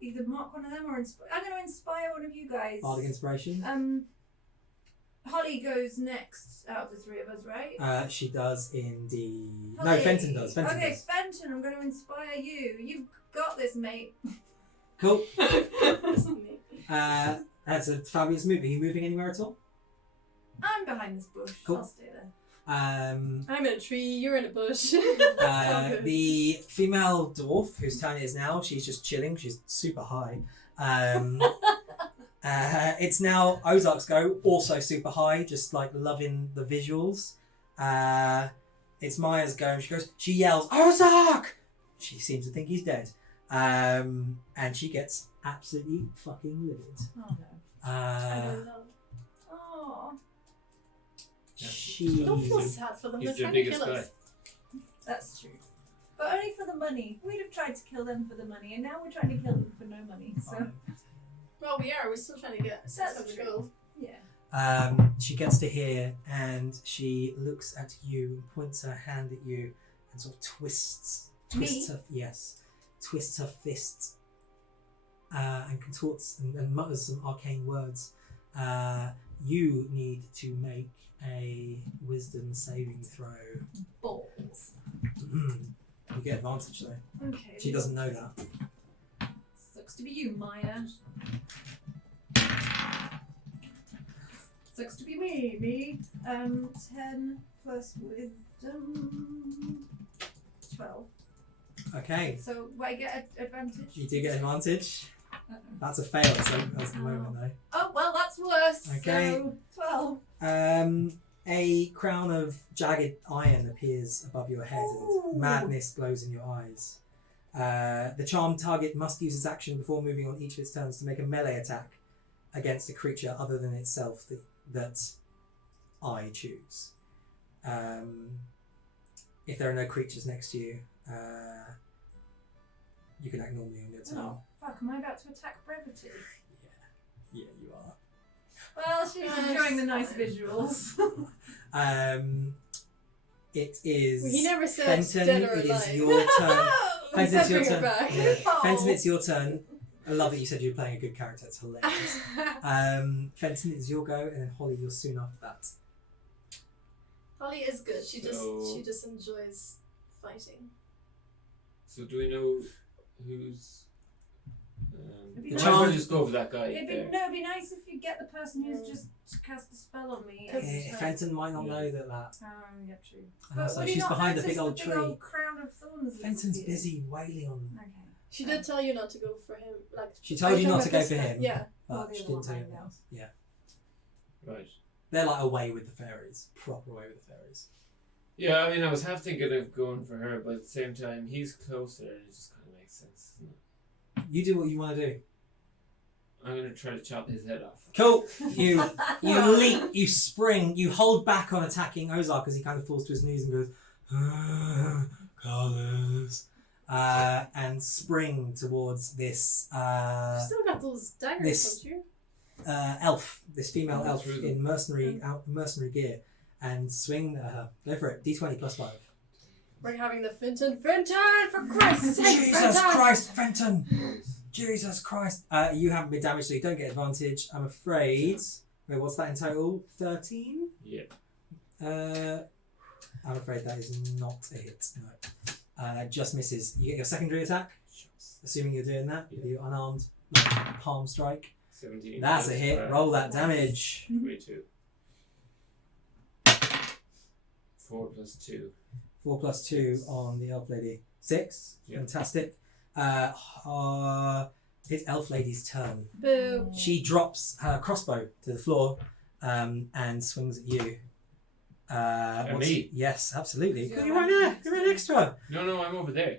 either mark one of them or I'm going to inspire one of you guys. Bardic inspiration. Holly goes next out of the three of us, right? She does indeed. No, Holly. Fenton does. Fenton Okay, does. Fenton, I'm going to inspire you. You've got this, mate. Cool. That's a fabulous move. Are you moving anywhere at all? I'm behind this bush. Cool. I'll stay there. I'm in a tree, you're in a bush. The female dwarf whose turn it is now, she's just chilling. She's super high. It's now Ozark's go, also super high, just like loving the visuals. It's Maya's go, and she yells, Ozark! She seems to think he's dead. And she gets absolutely fucking livid. Oh no. Oh, She. Don't feel sad for them, they're He's the trying to biggest kill guy. us. that's true. But only for the money. We'd have tried to kill them for the money, and now we're trying to kill them for no money. So Well, we are, we're still trying to get 600 true. gold. yeah. She gets to here and she looks at you and points her hand at you and sort of twists Me? twists her fists and contorts and mutters some arcane words. You need to make a wisdom saving throw. Balls. You get advantage though. Okay. She doesn't know that. Sucks to be you, Maya. Sucks to be me. 10 plus wisdom. 12. Okay, So I get advantage. you do get advantage. Uh-oh. That's a fail at the moment though. Oh well, that's worse. Okay. So 12. A crown of jagged iron appears above your head Ooh. and madness glows in your eyes. The charmed target must use its action before moving on each of its turns to make a melee attack against a creature other than itself that I choose. If there are no creatures next to you, you can act normally on your turn. Oh fuck! Am I about to attack Brevity? Yeah, you are. Well, she's enjoying the nice visuals. It is Well, he never said Fenton, dead or it alive. is your turn. He Fenton, said it's your bring her turn. back. Yeah. Oh. Fenton, it's your turn. I love that you said you were playing a good character. It's hilarious. Fenton, it's your go, and then Holly, you're soon after that. Holly is good. She So- just enjoys fighting. So do we know who's? It'd be We nice- might as well just go for that guy. It'd be nice if you get the person who's just cast a spell on me. Fenton might not know that. Oh, yeah, true. And also, would you she's not behind a notice big old the tree. Big old crown of thorns. that's Fenton's here? busy wailing on them. Okay. She did tell you not to go for him. Like She told you are not to talking go about for this him. guy? Yeah. Oh, But the she other didn't tell you one I anything know. else. Yeah. Right. They're like away with the fairies. Proper away with the fairies. Yeah, I mean, I was half thinking of going for her, but at the same time, he's closer, and it just kind of makes sense, doesn't it? You do what you want to do. I'm gonna try to chop his head off. Cool. You leap, you spring, you hold back on attacking Ozark as he kind of falls to his knees and goes, colours, and spring towards this You've still got those daggers, this- don't you? elf, this female Oh, elf through them. in mercenary gear, and swing at her. Go for it. D20 plus 5. We're having the Fenton for Christ's sake, Jesus Fenton! Christ, Fenton! Jesus Christ. You haven't been damaged, so you don't get advantage, I'm afraid. Wait, what's that in total? 13? Yeah. I'm afraid that is not a hit. No. Just misses. You get your secondary attack, assuming you're doing that with your unarmed palm strike. 17. That's a plus hit. 5, Roll that damage. 22. 4 plus 2. 4 plus 2 on the elf lady. 6. Yeah. Fantastic. It's elf lady's turn. Boo. She drops her crossbow to the floor and swings at you. Me? Yes, absolutely. Yeah. You're right there. You're right next to her. No, I'm over there.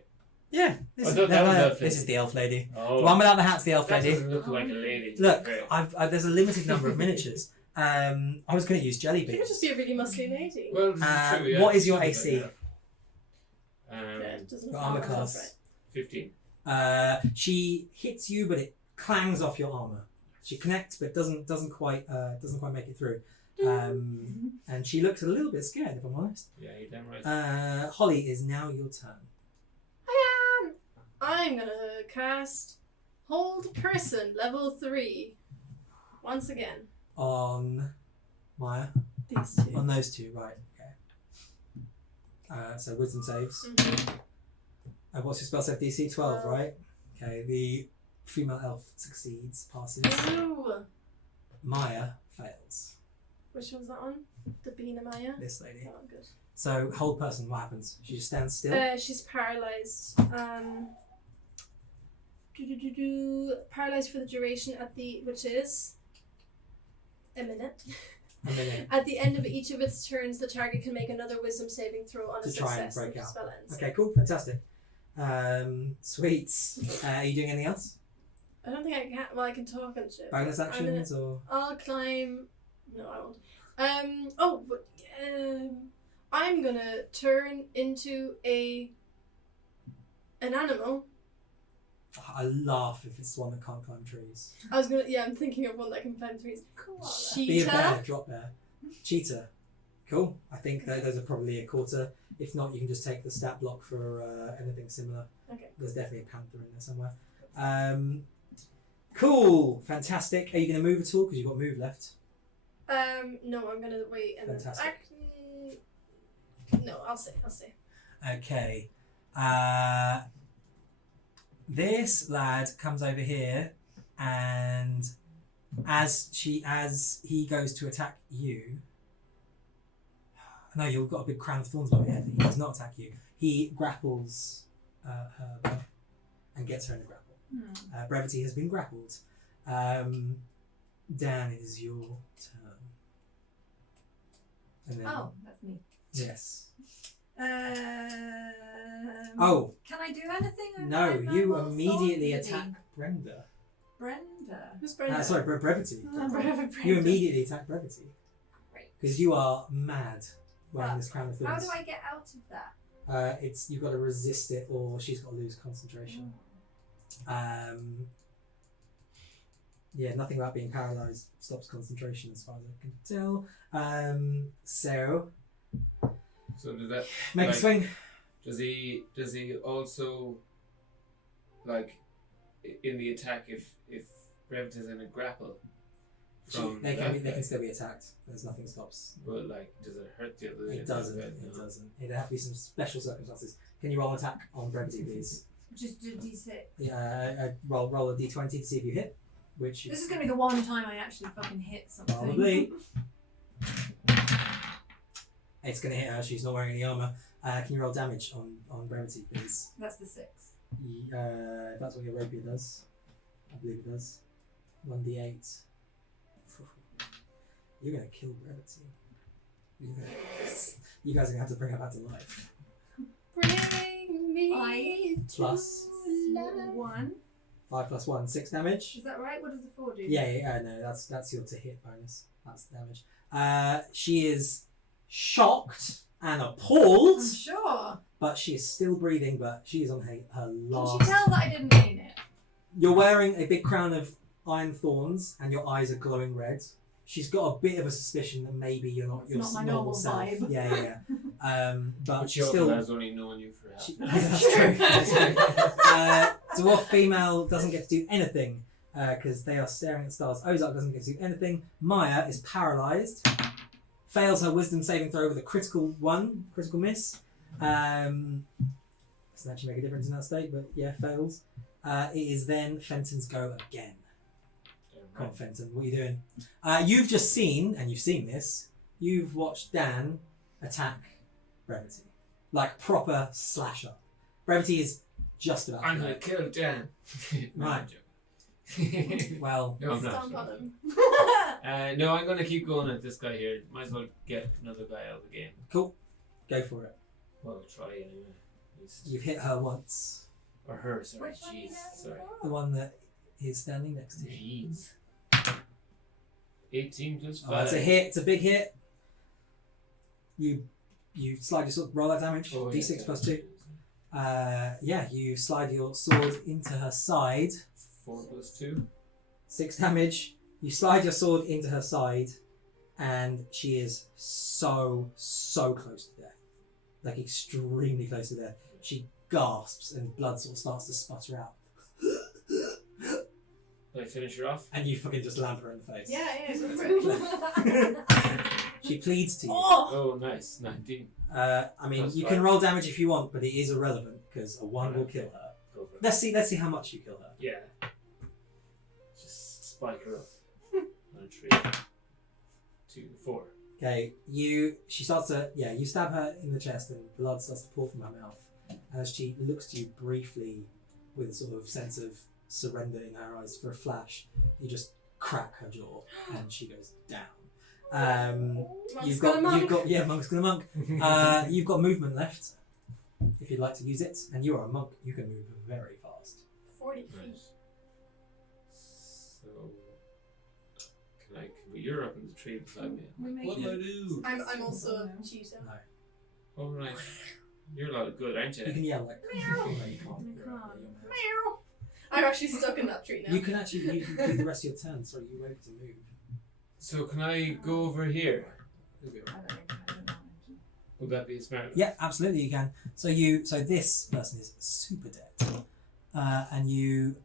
Yeah. This, I is, thought that was elf this lady. is the elf lady. Oh. The one without the hat's the elf That lady. doesn't look like a lady. Look, Okay. there's a limited number of miniatures. I was going to use jelly She could beans. just be a really muscly lady. Well, this is true, yeah. What is your Something AC? like that. Yeah, it doesn't Your armor sound class. 15. She hits you, but it clangs off your armor. She connects, but doesn't quite make it through. And she looks a little bit scared, if I'm honest. Yeah, you're damn right. Holly, is now your turn. I'm gonna cast Hold Person level 3 once again. On Maya? These two. On those two, right, okay. So wisdom saves. What's your spell save DC? 12, right? Okay, the female elf succeeds, passes. Ooh. Maya fails. Which one's that one? The Bina Maya? This lady. Oh, good. So, hold person, what happens? She just stands still? She's paralysed. Paralysed for the duration which is a minute. A minute. At the end of each of its turns, the target can make another wisdom saving throw on a To try and success. break The out. spell ends. Okay, cool, fantastic. Sweet. Are you doing anything else? I don't think I can. Well, I can talk and shit. Bonus but actions or? I'll climb. No, I won't. I'm gonna turn into an animal. I laugh if it's the one that can't climb trees. I'm thinking of one that can climb trees. Be a bear, Cheetah. drop bear. Cheetah. Cool. I think those are probably a quarter. If not, you can just take the stat block for anything similar. Okay. There's definitely a panther in there somewhere. Cool. Fantastic. Are you going to move at all? Because you've got move left. No, I'm gonna wait and Fantastic. No, I'll say. Okay. This lad comes over here, and as he goes to attack you. No, you've got a big crown of thorns above your head. He does not attack you. He grapples her and gets her in a grapple. Brevity has been grappled. Dan, it is your turn. And then, Oh, that's me. yes. Oh. Can I do anything? No, you I'm immediately authority. attack Brenda. Brenda. Who's Brenda? Sorry, Brevity. Brenda. You immediately attack Brevity Great. because you are mad wearing this crown of How thorns. do I get out of that? It's you've got to resist it, or she's got to lose concentration. Yeah, nothing about being paralysed stops concentration, as far as I can tell. So does that make a like, swing. Does he also like in the attack if Brevity is in a grapple? They can still be attacked. There's nothing stops. But like, does it hurt the other? It doesn't. It doesn't. It'd have to be some special circumstances. Can you roll an attack on Brevity, please? Just do D6. Yeah, roll a d20 to see if you hit. Which This is going to be the one time I actually fucking hit something. probably. It's going to hit her. She's not wearing any armor. Can you roll damage on Brevity, please? That's the 6. If that's what your rapier does, I believe it does. 1d8. You're going to kill Brevity. You guys are going to have to bring her back to life. Bring me 5 Plus to life. 1. 5 plus 1, 6 damage. Is that right? What does the 4 do? Yeah, no, that's your to hit bonus. That's the damage. She is shocked and appalled, I'm sure. but she is still breathing, but she is on her Can last. she tell that I didn't mean it? You're wearing a big crown of iron thorns and your eyes are glowing red. She's got a bit of a suspicion that maybe you're not It's your not my normal normal self. vibe. Yeah. But But she's she still. has only known you for half. That's true. That's true. Dwarf female doesn't get to do anything because they are staring at stars. Ozark doesn't get to do anything. Maya is paralysed. Fails her wisdom saving throw with a critical miss. Doesn't actually make a difference in that state, but yeah, fails. It is then Fenton's go again. Come on, Fenton, what are you doing? You've just seen, and you've seen this, you've watched Dan attack Brevity. Like proper slash up. Brevity is just about I'm to gonna kill Dan. Right. Well, No, I'm Stomp not. on him. No, I'm gonna keep going at this guy here. Might as well get another guy out of the game. cool. Go for it. Well, try anyway. At least. You've hit her once. Or her, sorry. Which one are you Jeez, going sorry. for? The one that is standing next to you. Jeez. 18 plus 5. Oh, it's a hit. It's a big hit. You slide your sword. Roll that damage. Oh, D6 yeah, plus yeah. 2. You slide your sword into her side. 4 plus 2. 6 damage. You slide your sword into her side, and she is so close to death. Like extremely close to death. She gasps and blood sort of starts to sputter out. Did I finish her off? And you fucking just lamp her in the face. Yeah, go for it. She pleads to you. Oh! Oh, nice. 19. I mean, That's you fine. can roll damage if you want, but it is irrelevant because a 1 will kill her. Go for it. Let's see how much you kill her. Yeah. Just spike her up. On a tree. 2, 4. Okay, she starts to, you stab her in the chest and blood starts to pour from her mouth. And as she looks to you briefly with a sort of sense of surrender in her eyes for a flash, you just crack her jaw and she goes down. You've got monk's gonna monk. You've got movement left if you'd like to use it, and you are a monk. You can move very fast. 40 feet. Nice. So, but you're up in the tree beside me. What do I do? I'm also a cheetah. No, Oh, right. You're a lot of good, aren't you? you can yell like. You can't. Meow. I'm actually stuck in that tree now. You can actually do the rest of your turn. Sorry, you were able to move. So can I go over here? It'll be all right. I don't know. Would that be smart? Yeah, absolutely you can. So this person is super dead. And you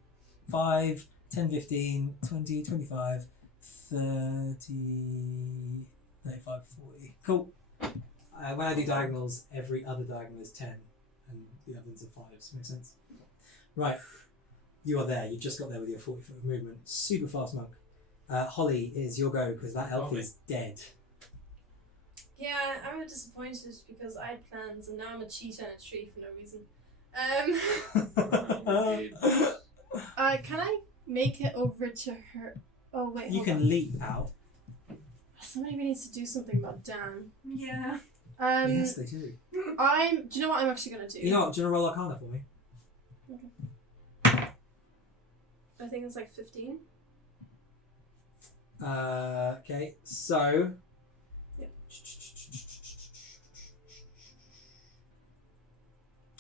5, 10, 15, 20, 25, 30, 35, 40. Cool. When I do diagonals, every other diagonal is 10 and the others are 5s. Makes sense? Right. You are there. You just got there with your 40 foot of movement. Super fast monk. Holly, it is your go because that elf is dead. Yeah, I'm a bit disappointed because I had plans and now I'm a cheetah in a tree for no reason. Can I make it over to her? Oh wait, You hold can on. leap out. Somebody needs to do something about Dan. Yeah. Yes, they do. Do you know what I'm actually gonna do? You know what? Do you want to roll Arcana for me? I think it's like 15. Okay, so. Yeah.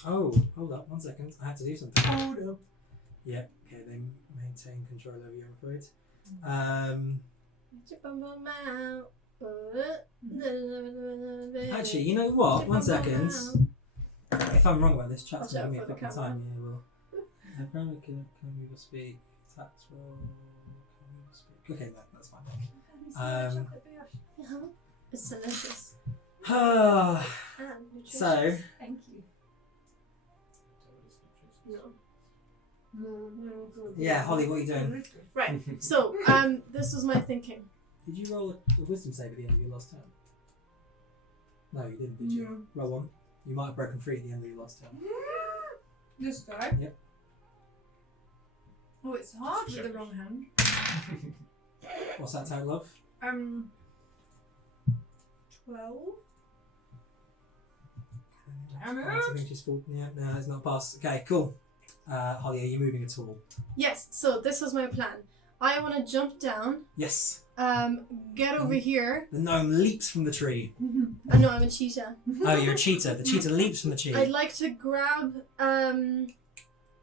Oh, hold up, 1 second. I had to do something. Hold up. Yep. Okay, they maintain control over you, I'm afraid. Actually, you know what? 1 second. If I'm wrong about this, chat's Watch gonna out give me a for the fucking camera. time. Yeah, well. Apparently, can move or speak. Attacks roll. Can move or speak. Okay, that's fine. It's delicious. So, And nutritious. Thank you. No. yeah, Holly, what are you doing? Right. So, this was my thinking. Did you roll a wisdom save at the end of your last turn? No, you didn't, did you? Roll 1. You might have broken free at the end of your last turn. This guy? Yep. Oh, it's hard with the wrong hand. What's that total of? 12. I think she's 14. Yeah, no, it's not pass. Okay, cool. Holly, are you moving at all? Yes. So this was my plan. I want to jump down. Yes. Get over here. The gnome leaps from the tree. I know I'm a cheetah. Oh, you're a cheetah. The cheetah leaps from the tree. I'd like to grab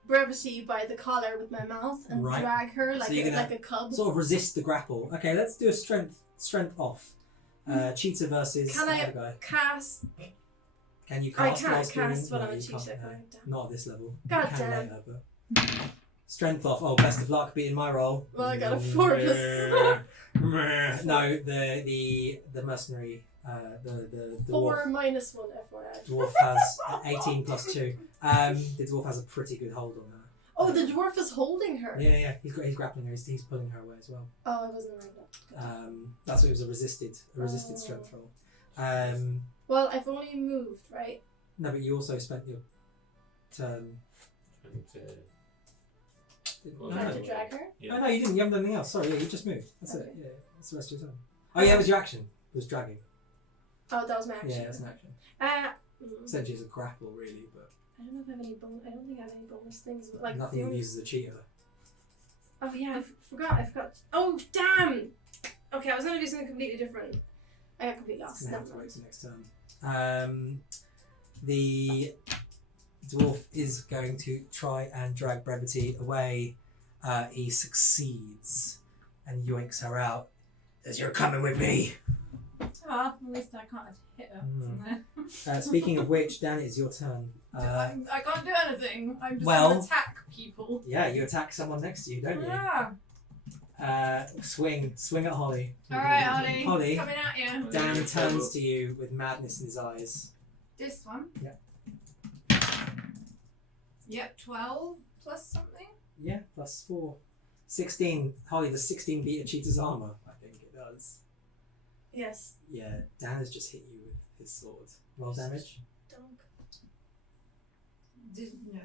Brevity by the collar with my mouth and Right. drag her like So you're gonna like a cub. Sort of resist the grapple. Okay, let's do a strength off. Cheetah versus Can the I other guy. cast? Can you I cast? can't whilst doing- cast when no, I'm a you cheetah. can't, no. Damn. Not at this level. God You can damn. later, but strength off. Oh, best of luck beating my roll. Well, I got a 4 plus No, the mercenary, the 4 dwarf, minus 1 FYI. dwarf has 18 plus 2. The dwarf has a pretty good hold on her. Oh, the dwarf is holding her. Yeah, he's grappling her. He's pulling her away as well. Oh, I wasn't aware of that. That's what it was, a resisted strength roll. Well, I've only moved, right? No, but you also spent your turn. Well, Trying No, to drag her. Yeah. Oh, no, you didn't. You haven't done anything else. Sorry, yeah, you just moved. That's it. Yeah, that's the rest of your turn. Oh, yeah, that was your action. It was dragging. Oh, that was my action. Yeah, that's an action. Essentially, it's a grapple, really, but I don't know if I have any bonus. I don't think I have any bonus things. But like nothing the that only- uses a cheetah. Oh yeah, I forgot. I forgot. Oh damn! Okay, I was gonna do something completely different. I got completely lost. Gonna have Never to wait mind. till next turn. The dwarf is going to try and drag Brevity away. He succeeds and yoinks her out. Says, "You're coming with me." Ah, at least I can't hit her from there. Speaking of which, Dan, it's your turn. I can't do anything. I'm just well- going to attack people. Yeah, you attack someone next to you, don't you? Yeah. Swing at Holly. Alright, Holly. Holly. Coming at you. Dan turns to you with madness in his eyes. This one? Yep. Yep, 12 plus something. Yeah, plus 4. 16. Holly, does 16 beat a cheetah's armor? I think it does. Yes. Yeah, Dan has just hit you with his sword. Roll damage. Dunk. No.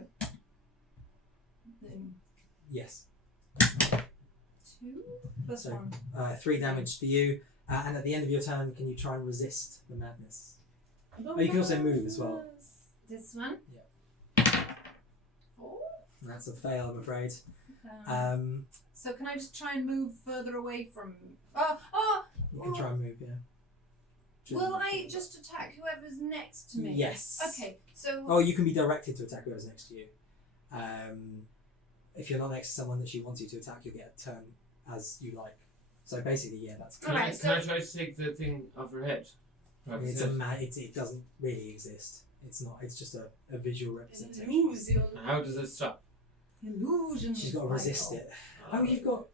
Then Yes. 2 plus So, 1. 3 damage for you. And at the end of your turn, can you try and resist the madness? Oh, you can also move as well. This one? Yeah. 4. That's a fail, I'm afraid. So can I just try and move further away from... You can try and move, yeah. Will I just attack whoever's next to me? Yes. Okay, so... Oh, you can be directed to attack whoever's next to you. If you're not next to someone that she wants you to attack, you'll get a turn as you like. So basically, yeah, that's Can, Alright, can I try to take the thing off her head? it's it doesn't really exist. It's not. It's just a visual representation. Illusion. How does it stop? Illusion. She's got to resist vital. it. Oh, you've got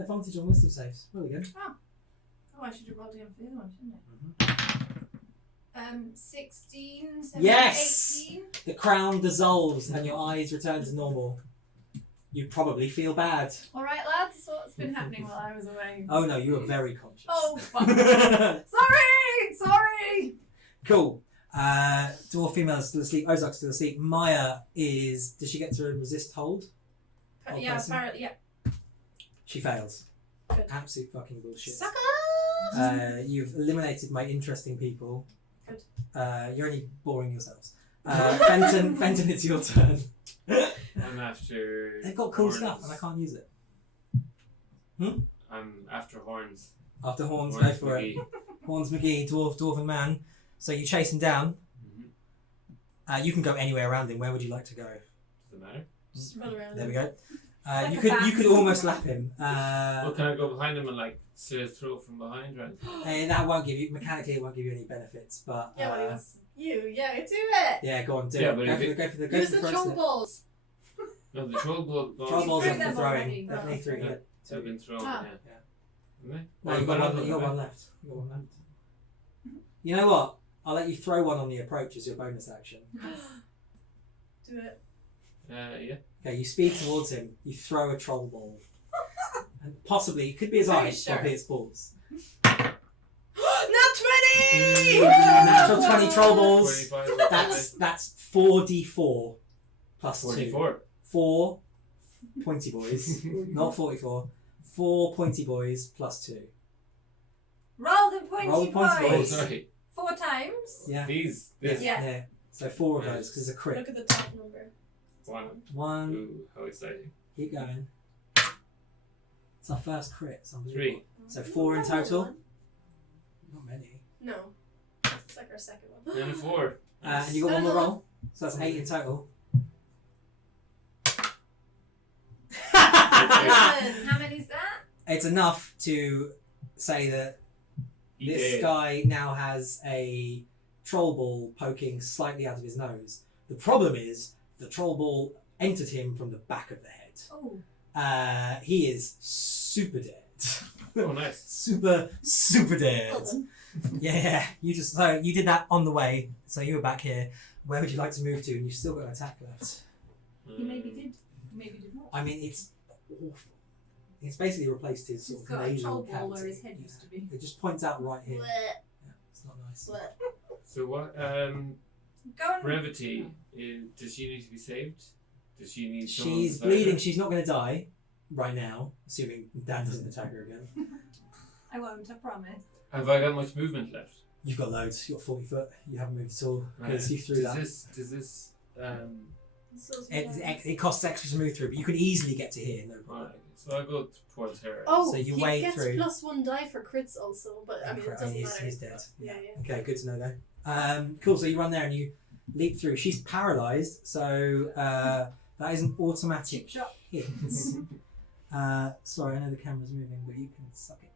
advantage on wisdom saves. Well, again. Oh, I should have rolled again for the other one, shouldn't Mm-hmm. I? 16, 17, Yes! 18. The crown dissolves and your eyes return to normal. You probably feel bad. Alright, lads, what's been happening while I was away? Oh no, you were very conscious. Oh, fuck. Sorry! Cool. Dwarf female is still asleep. Ozark's still asleep. Maya is. Does she get to resist hold? Hold Yeah, person? apparently, yeah. She fails. Good. Absolute fucking bullshit. Sucker! You've eliminated my interesting people. Good. You're only boring yourselves. Fenton, it's your turn. I'm after. They've got cool horns. stuff and I can't use it. I'm after horns. After Horns, go Horns for it. McGee. Horns McGee, dwarf and man. So you chase him down. Mhm. You can go anywhere around him. Where would you like to go? Does it matter? Just run around. There we go. Like You a could bat. you could almost lap him. Well, can I go behind him and like slit his throat from behind, right? That won't give you mechanically. It won't give you any benefits. But Yeah, what he wants. Yeah, do it. yeah, go on, do Yeah, it. but Go if for the Use the first troll step. balls. No, the troll ball. Troll balls threw are for them throwing. already. They threw Yeah. yeah. Have been thrown. Ah. Yeah. Yeah. Have they? No, you got one left. You got one left. You know what? I'll let you throw one on the approach as your bonus action. Do it. Yeah. Okay, you speed towards him. You throw a troll ball, and possibly it could be his Are you eyes, sure? possibly its balls. Nat 20! Natural 20 troll balls. 25. That's 4d4 plus 2. 44. 4 pointy boys, not 44. 4 pointy boys plus 2. Roll the pointy Roll the pointy Oh, boys. boys. sorry. 4 times. Yeah. These. Yeah. This. Yeah. So 4 of those because it's a crit. Look at the top number. 1. 1. Ooh, how exciting. Keep going. It's our first crit. It's 3. unbelievable. So 4 in total. Not many. No. It's like our second one. And a 4. And you got one more roll. So that's 8 in total. How many is that? It's enough to say that this guy now has a troll ball poking slightly out of his nose. The problem is the troll ball entered him from the back of the head. Oh. He is super dead. Oh, nice. super dead. Well done. Yeah, you did that on the way, so you were back here. Where would you like to move to? And you've still got an attack left. He maybe did. Maybe did not. I mean, it's awful. It's basically replaced his He's sort got of a nasal troll ball where cavity. his head used to be. It just points out right here. Blech, Yeah, it's not nice. blech. So what? Go on. Brevity. Does she need to be saved? Does she need someone She's beside bleeding. her? She's not going to die right now, assuming Dan doesn't attack her again. I won't, I promise. Have I got much movement left? You've got loads. You've got 40 foot. You haven't moved at all because Right. you threw that. Does this It costs extra to move through, but you can easily get to here, no problem. Right. So I go towards her. Oh, So you he wade gets through. +1 die for crits also, but I mean, it doesn't matter. He's dead. Yeah, yeah. Okay, good to know though. Cool. So you run there and you leap through. She's paralysed, so that is an automatic Shot. hit. Sorry, I know the camera's moving, but you can suck it.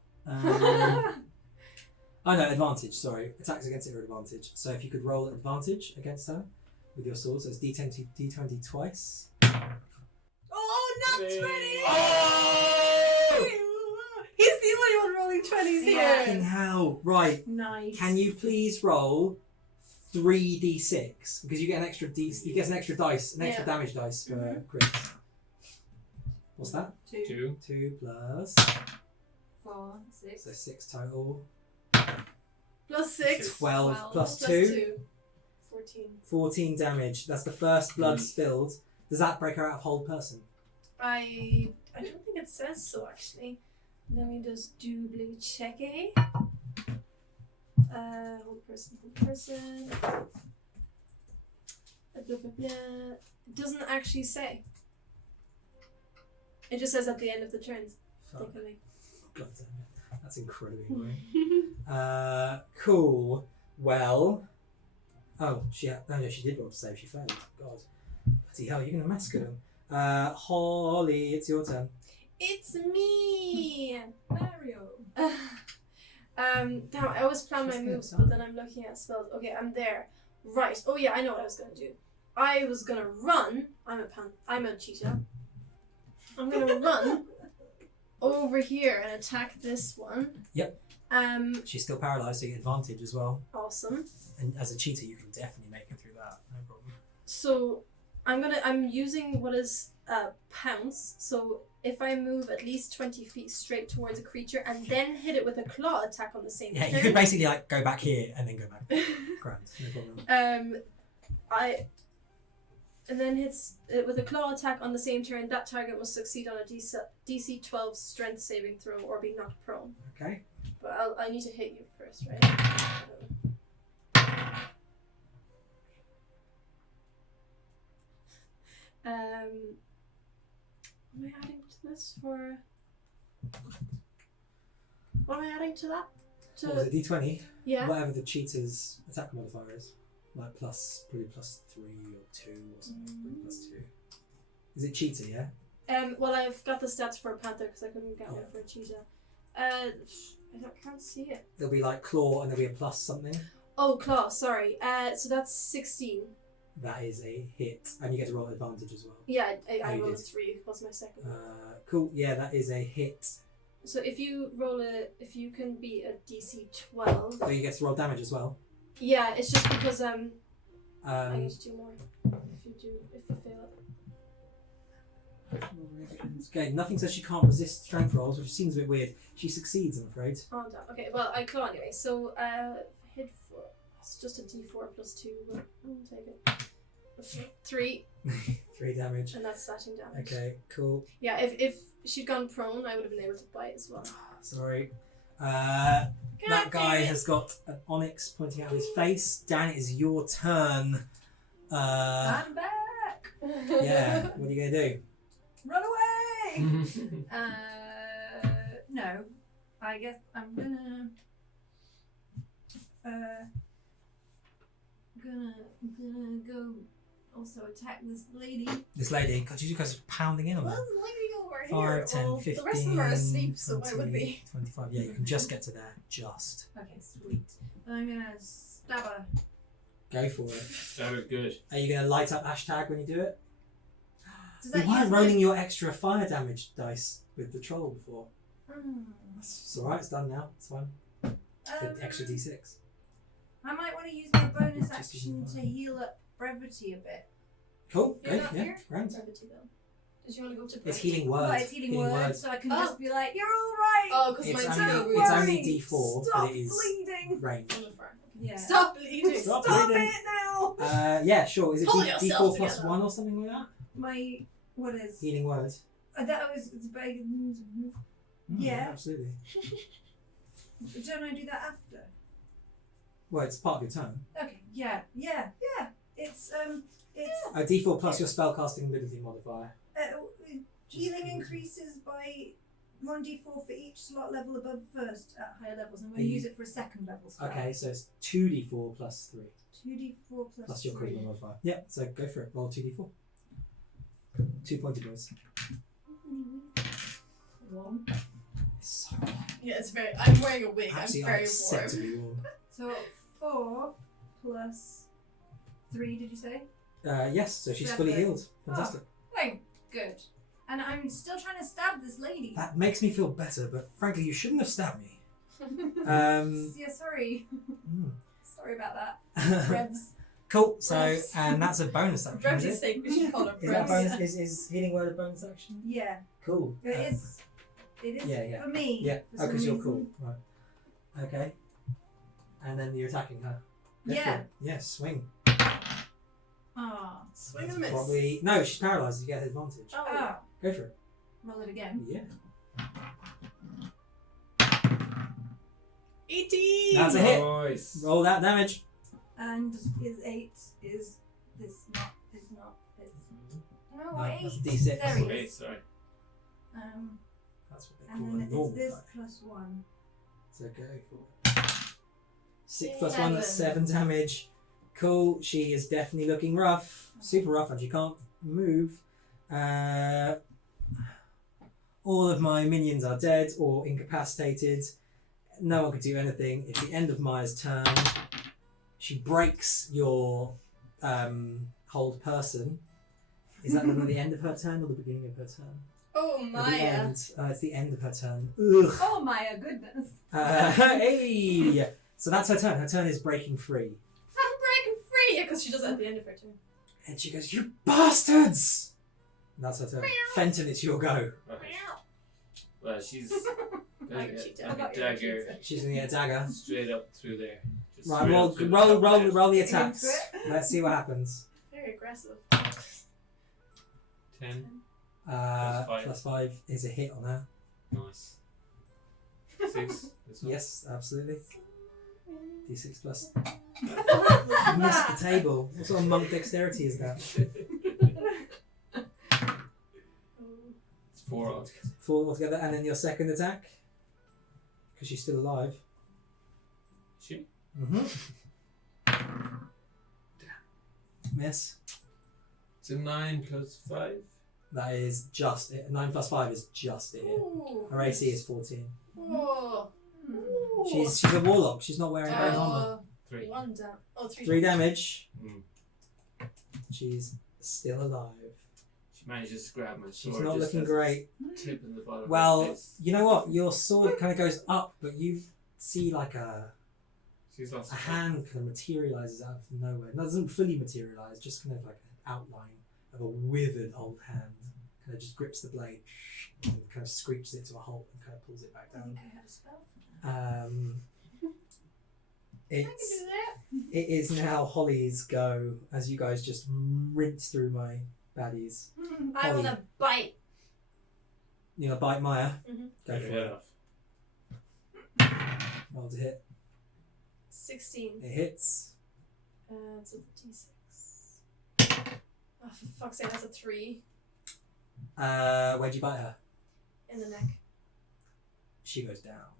Oh no, advantage. Sorry, attacks against it are advantage. So if you could roll advantage against her with your sword, so it's D20 twice. Oh, not 20! Oh! Fucking hell. Right. Nice. Can you please roll 3d6? Because you get an extra you get an extra dice, an extra damage dice for Chris. What's that? 2, 2 plus 4, 6. so 6 total. Plus 6. 12 plus Plus 2. 2. 14. 14 damage. That's the first blood spilled. Does that break her out of hold person? I don't think it says so actually. Let me just doubly check it. Hold person. Blah, blah, blah. It doesn't actually say. It just says at the end of the turns. Fuck. Particularly. God damn it. That's incredibly annoying. Cool. Well. Oh, she did roll to save. She failed. God. Bloody hell, you're going to massacre them. Holly, it's your turn. It's me! Mario. Damn, I always plan my She's moves, gonna but then I'm looking at spells. Okay, I'm there. Right. Oh yeah, I know what I was gonna do. I was gonna run. I'm a cheetah. I'm gonna run over here and attack this one. Yep. She's still paralyzed, so you get advantage as well. Awesome. And as a cheater, you can definitely make it through that. No problem. So I'm using what is pounce. So if I move at least 20 feet straight towards a creature and then hit it with a claw attack on the same Yeah, turn. you could basically like go back here and then go back. Grand, no problem. And then hits it with a claw attack on the same turn. That target must succeed on a DC 12 strength saving throw or be knocked prone. Okay. But I need to hit you first, right? Am I adding to this for? What am I adding to that? What was it, D20? Yeah. Whatever the cheater's attack modifier is. Like probably plus 3 or 2 or something. Probably plus 2. Is it cheater, yeah? Well, I've got the stats for a panther because I couldn't get one for a cheetah. I can't see it. There'll be like claw and there'll be a plus something. Oh, claw. Sorry. So that's 16. That is a hit. And you get to roll advantage as well. Yeah, I you rolled a did. 3. What's my second one? Cool. Yeah, that is a hit. So if you can beat a DC 12. So you get to roll damage as well. Yeah, it's just because I need to do more. If you fail it. Okay, nothing says she can't resist strength rolls, which seems a bit weird. She succeeds, I'm afraid. Oh, damn. Okay, well, I claw anyway. So, hit 4. It's just a D4 plus 2, but I'll take it. 3, 3 damage. and that's slashing damage. Okay, cool. Yeah, if she'd gone prone, I would have been able to bite as well. Sorry. That guy has got an onyx pointing out of his face. Dan, it is your turn. I'm back. Yeah, what are you going to do? Run away. No. I guess I'm gonna go also attack this lady. This lady, God, you guys are pounding in on Well, her. the lady over here. 5, 10, well, 15, the rest of them are asleep, so why would 20, we? 25. Yeah, you can just get to there. Just. Okay, sweet. I'm gonna stab her. Go for it. That was good. Are you going to light up hashtag when you do it? Does You that weren't use rolling your extra fire damage dice with the troll before. Hmm. It's alright, it's done now. It's fine. The extra d6. I might want to use my bonus Just action using to fire. heal up Brevity a bit. Cool, You're great, not yeah, here? grand. Brevity though. Did you want to go to It's Brevity? healing words. Well, it's healing words, so I can just be like, "You're all right. Oh, because It's mine's only- so it's weird. only D4, Stop but it is bleeding. range. Yeah. Stop bleeding. Stop Stop bleeding. it now. Yeah, sure. Is it Pull D4 yourself plus together. 1 or something like that? My what is? Healing words. That was it's big. Yeah. Absolutely. Don't I do that after? Well, it's part of your turn. Okay. Yeah. It's A D4 plus your spellcasting ability modifier. healing increases by 1d4 for each slot level above first at higher levels. I'm going to use it for a second level spell. Okay, so it's 2d4 plus 3. 2d4 Plus your 3. charisma modifier. Yeah, so go for it. Roll 2d4. 2 pointed boys. 1. So Yeah, it's very. I'm wearing a wig. I'm absolutely very set warm. to be warm. So 4 plus 3. Did you say? Yes, so she's fully 7. healed. Fantastic. Thank good. And I'm still trying to stab this lady. That makes me feel better, but frankly, you shouldn't have stabbed me. Yeah, sorry. mm. Sorry about that. Revs. Cool. So, and that's a bonus action. Brevity's Is it? sake, we should call her Is that Brevs. bonus? Is healing word a bonus action? Yeah. Cool. It is. It is yeah. for me. Yeah. for some Because you're reason. cool. Right. Okay. And then you're attacking her. Go for Yeah. it. Yeah. Swing. Ah. Swing That's and a miss. probably no. She's paralyzed. You get advantage. Oh, Oh. Go for it. Roll it again. Yeah. 18! That's a hit. Nice. Roll that damage. And is 8 is this not it's no, No, 8. that's a D6. There he Okay, is. sorry. That's what they And call a then normal it's this die. plus 1. So go for it. 6 plus 1, that's 7 damage. Cool. She is definitely looking rough. Super rough, and she can't move. All of my minions are dead or incapacitated. No one can do anything. It's the end of Maya's turn. She breaks your hold person. Is that the end of her turn or the beginning of her turn? Oh, At the Maya. end. It's the end of her turn. Ugh. Oh my goodness. Hey! So that's her turn. Her turn is breaking free. I'm breaking free! Yeah, because she does it at the end of her turn. And she goes, "You bastards!" And that's her turn. Fenton, it's your go. Right. Well, she's Like gonna a cheetah. get I a thought you were a dagger cheetah. She's going to get a dagger. straight up through there. Just Right, straight roll, up through the roll, top roll, there. roll the Get into attacks. it. Let's see what happens. Very aggressive. 10. Plus 5 is a hit on her. Nice. 6. This one. Yes, absolutely. D6 plus. Missed the table. What sort of monk dexterity is that? It's 4 altogether. 4 altogether, and then your second attack, because she's still alive. She? Miss. It's a 9 plus 5. That is just it. 9 plus 5 is just it. Ooh. Her AC is 14. Oh. Ooh. She's a warlock. She's not wearing any armor. 3. 1 down. Oh, 3. 3 damage. Mm. She's still alive. She manages to grab my sword. She's not just looking as great. it's Tip in the bottom Well, of her face. you know what? Your sword kind of goes up, but you see like a She's lost a her hand kind of materializes out of nowhere. No, it doesn't fully materialize, just kind of like an outline of a withered old hand. Kind of just grips the blade and kind of screeches it to a halt and kind of pulls it back I down. think I had a spell for that. I can It's do that. it is now Holly's go as you guys just rinse through my baddies. I want to bite. You know, bite Maya. Mhm. Go Get for her head it. off. Roll to hit. 16. It hits. It's a d6. Oh, for fuck's sake, that's a 3 Where'd you bite her? in the neck. She goes down.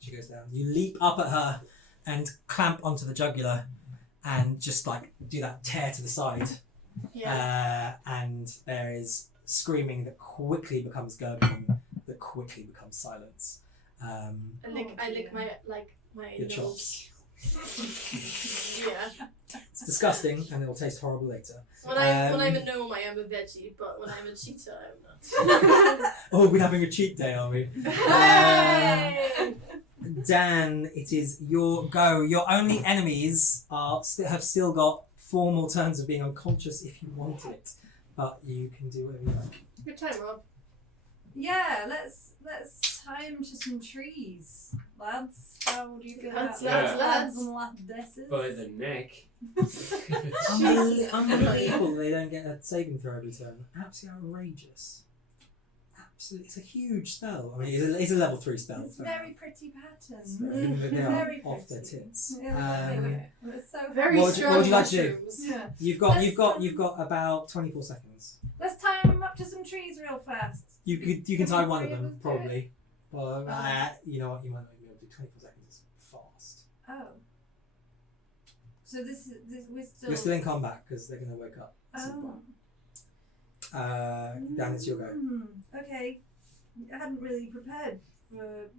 She goes down. You leap up at her and clamp onto the jugular and just like do that tear to the side. Yeah. And there is screaming that quickly becomes gurgling, that quickly becomes silence. I lick my Your nose. Yeah. It's disgusting and it will taste horrible later. When I'm a gnome, I am a veggie, but when I'm a cheetah, I'm not. Oh, we're having a cheat day, are we? Hey! Dan, it is your go. Your only enemies have still got 4 more turns of being unconscious if you want it, but you can do whatever you like. Good time, Rob. Yeah, let's tie him to some trees, lads. How do you feel Lads, about lads, that? and ladesses? By the neck. Unbelievable they don't get a saving throw every turn. Absolutely outrageous. Absolutely, it's a huge spell. I mean, it's a level 3 spell. It's so very pretty pattern. it's they are Very off their pretty. tits. Yeah, it's so Very What would strong you like to do? mushrooms. Yeah. You've got about 24 seconds. Let's tie him up to some trees real fast. You can tie one of Three of them us do it? probably. But you know what? You might not even be able to do 24 seconds. Is fast. Oh. So this we're still. You're still in combat because they're going to wake up. at some Oh. point. Dan, it's your go. Okay. I hadn't really prepared for.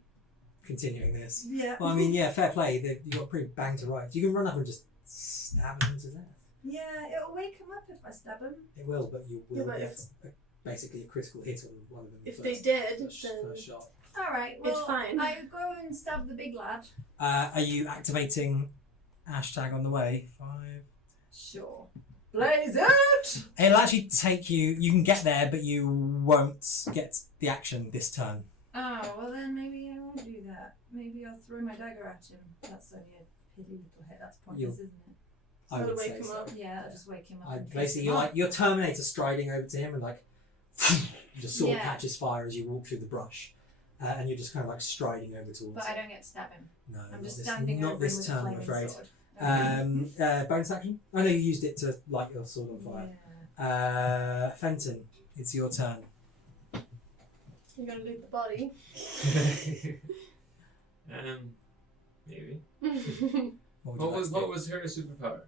Continuing this. Yeah. Well, I mean, yeah, fair play. You got pretty bang to rights. You can run up and just stab him to death. Yeah, it'll wake him up if I stab him. It will, but you will Yeah, but get basically a critical hit on one of them. If first, they did, first then- shot. All right. Well, It's fine. I go and stab the big lad. Are you activating hashtag on the way? 5. Sure. Blaze it! It'll actually take you. You can get there, but you won't get the action this turn. Oh, well then maybe I won't do that. Maybe I'll throw my dagger at him. That's only a pity little hit. That's pointless, isn't it? I Gotta would wake say him so. up. Yeah, I'll just wake him up. and Basically, piss you're him like off. you're Terminator striding over to him and like your sword Yeah. catches fire as you walk through the brush, and you're just kind of like striding over towards. But I him. don't get to stab him. No, I'm not just this, standing not over this him with turn, a I'm flaming afraid. sword. Bonus action? Oh no, you used it to light your sword on fire. Fenton, it's your turn. You're gonna loot the body. Maybe. What, would you like to do? What was her superpower?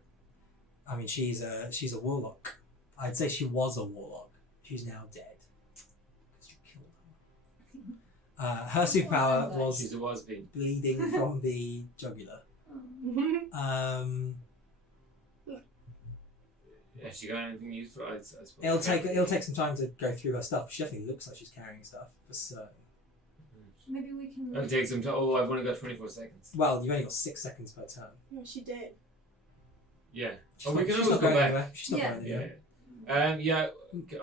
I mean, she's a warlock. I'd say she was a warlock. She's now dead. 'Cause you killed her. Her superpower was She's a was-being. bleeding from the jugular. Has she got anything useful? I suppose. It'll take some time to go through her stuff. She definitely looks like she's carrying stuff for certain. Maybe we can. It'll take some time. Oh, I've only got 24 seconds. Well, you've only got 6 seconds per turn. No, she did. Yeah. She's Oh, not- we can she's always not go going back. anywhere. She's not Yeah. going anywhere. Yeah.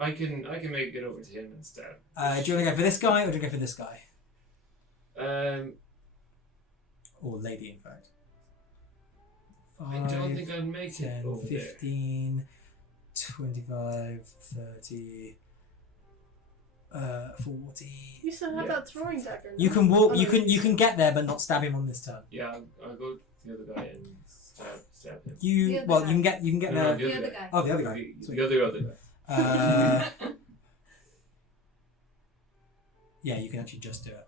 I can make it over to him instead. Do you want to go for this guy or do you go for this guy? Or lady, in fact. I don't think I'd make 10, it over 15, 25, 30, 40. You still have Yeah. that throwing dagger. You no? can walk. Oh, You no. can get there, but not stab him on this turn. Yeah, I'll go to the other guy and stab him. The You other well, guy. you can get No, there. no, The other guy. Oh, the other guy. The Sweet. other guy. Yeah, you can actually just do it.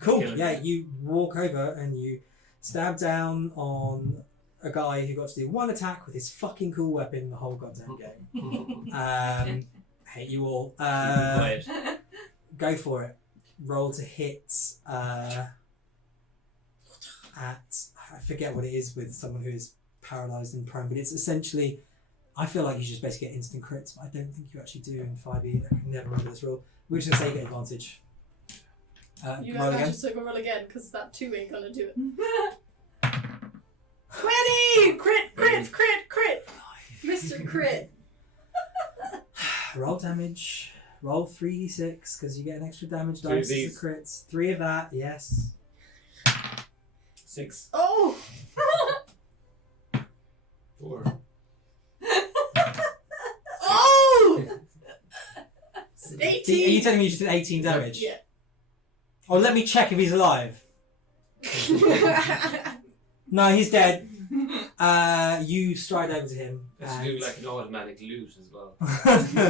Cool. Kill him. Yeah, you walk over and you stab down on a guy who got to do one attack with his fucking cool weapon the whole goddamn game. Hate you all. Quiet. Go for it. Roll to hit at I forget what it is with someone who is paralysed and prone, but it's essentially I feel like you just basically get instant crits, but I don't think you actually do in 5e. I can never remember this rule. We're just gonna say you get advantage. You Roll guys again. just go roll again because that 2 ain't gonna do it. 20! Crit! Mr. Crit. Roll damage. Roll 3d6 because you get an extra damage Three of dice as these. a crits. 3 of that, yes. 6. Oh! 4. Oh! It's Are you 18! telling me you just did 18 damage? Yeah. Oh, let me check if he's alive. No, he's dead. You stride over to him. That should do like an automatic loot as well.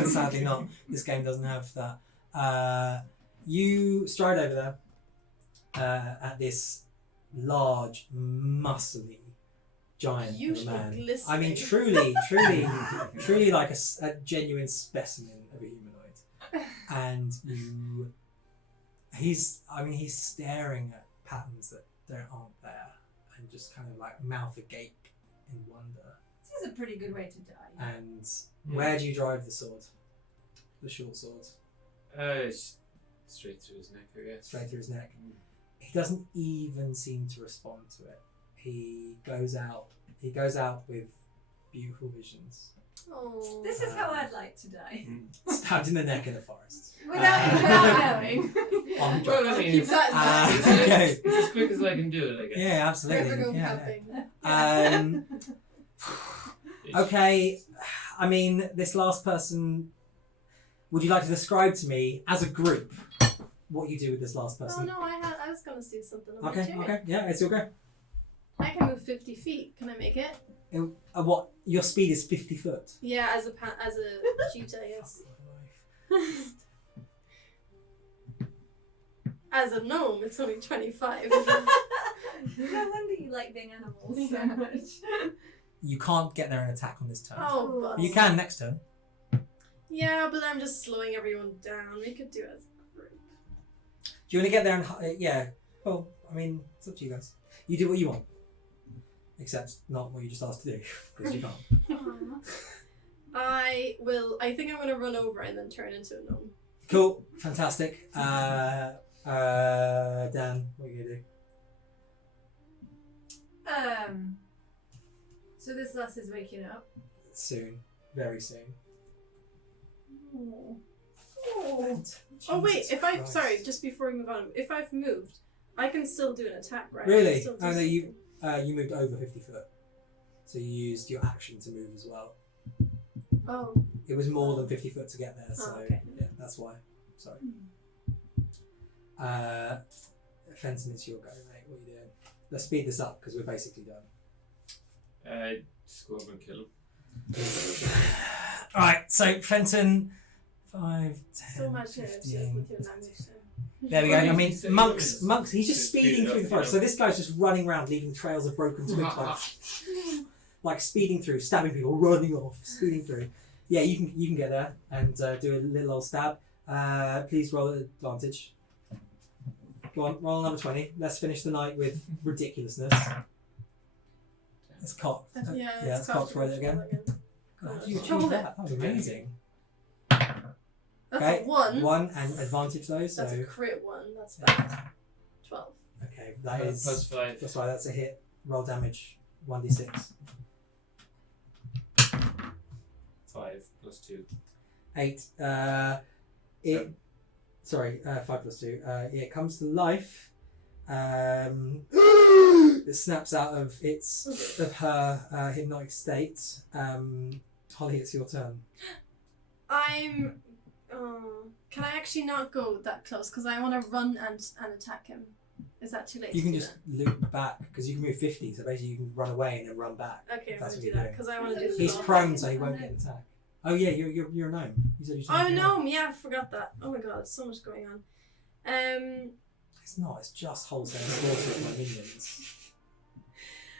Sadly not. This game doesn't have that. You stride over there at this large, muscly giant of a Beautiful, man. glistening. I mean, truly like a genuine specimen of a humanoid. And he's staring at patterns that aren't there, and just kind of like mouth agape in wonder. This is a pretty good way to die. And where do you drive the sword? The short sword? It's straight through his neck, I guess. Straight through his neck. He doesn't even seem to respond to it. He goes out with beautiful visions. Oh. This is how I'd like to die. Stabbed in the neck in a forest. Without knowing. On Well, I mean, Keep it's, that in mind. okay. it's as quick as I can do it, I guess. Yeah, absolutely. Never go Yeah, camping. Okay, I mean, this last person, would you like to describe to me, as a group, what you do with this last Oh person? no, I was gonna do something. about Okay, it. okay, yeah, it's your go. I can move 50 feet. Can I make it? What, your speed is 50 foot? Yeah, as a cheetah, yes. As a gnome, it's only 25. No wonder you like being animals so much. You can't get there and attack on this turn. Oh, but You can next turn. yeah, but I'm just slowing everyone down. We could do it as a group. Do you want to get there and yeah? Well, I mean, it's up to you guys. You do what you want, except not what you just asked to do because you can't. I think I'm gonna run over and then turn into a gnome. Cool, fantastic. Silas is waking up. Soon. Very soon. Oh. Jesus Oh wait, if I've Christ. sorry, just before we move on, if I've moved, I can still do an attack, right? I Really? can still do Oh no, you something. you moved over 50 foot. So you used your action to move as well. Oh. It was more than 50 foot to get there, so okay. yeah, that's why. Sorry. Fenton, it's your go, mate. What are you doing? Let's speed this up because we're basically done. Just go over and kill him. Alright, so Fenton, 5, 10, So much here, 15. with your language then. There we go. I mean, Just monks, he's just speed speeding it through up, the forest. you So know. this guy's just running around, leaving trails of broken twigs, like speeding through, stabbing people, running off, speeding through. Yeah, you can get there and do a little old stab. Please roll at advantage. Go on, roll number 20. Let's finish the night with ridiculousness. It's cocked. Yeah, it's cocked. Roll it again. God, you Roll achieved it. that. That was amazing. That's Okay, a 1. 1 and advantage though, so That's a crit 1. That's bad. 12. okay, that is +5. that's why that's a hit. Roll damage 1d6. 5 + 2. 8. Sorry, 5 + 2. It comes to life. It snaps out of her hypnotic state. Holly, it's your turn. I'm. Can I actually not go that close? Because I want to run and attack him. Is that too late? You to can do just loop back because you can move 50. So basically, you can run away and then run back. that? Okay, I'm That's gonna what do you're that doing. because I want to do. He's the prone, so he won't get an attack. Oh yeah, you're a gnome. You said you're Oh no! Yeah, I forgot that. Oh my god, so much going on. It's not. It's just wholesale slaughter of my minions.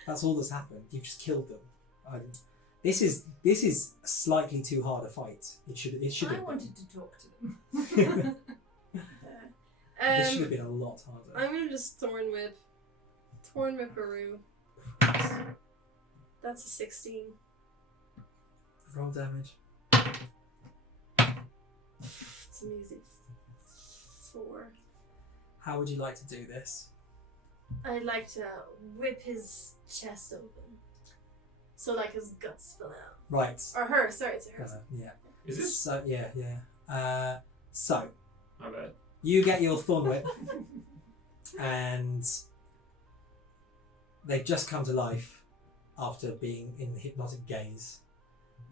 That's all that's happened. You've just killed them. This is slightly too hard a fight. It should I have wanted to talk to them. This should have been a lot harder. I'm gonna just Thorn Whip Haru. That's a 16. Roll damage. It's an easy 4. How would you like to do this? I'd like to whip his chest open, so like his guts spill out. Right. Or her. Sorry, it's hers. Yeah. Is this? So yeah. So My bad. you get your thorn whip, and they've just come to life after being in the hypnotic gaze.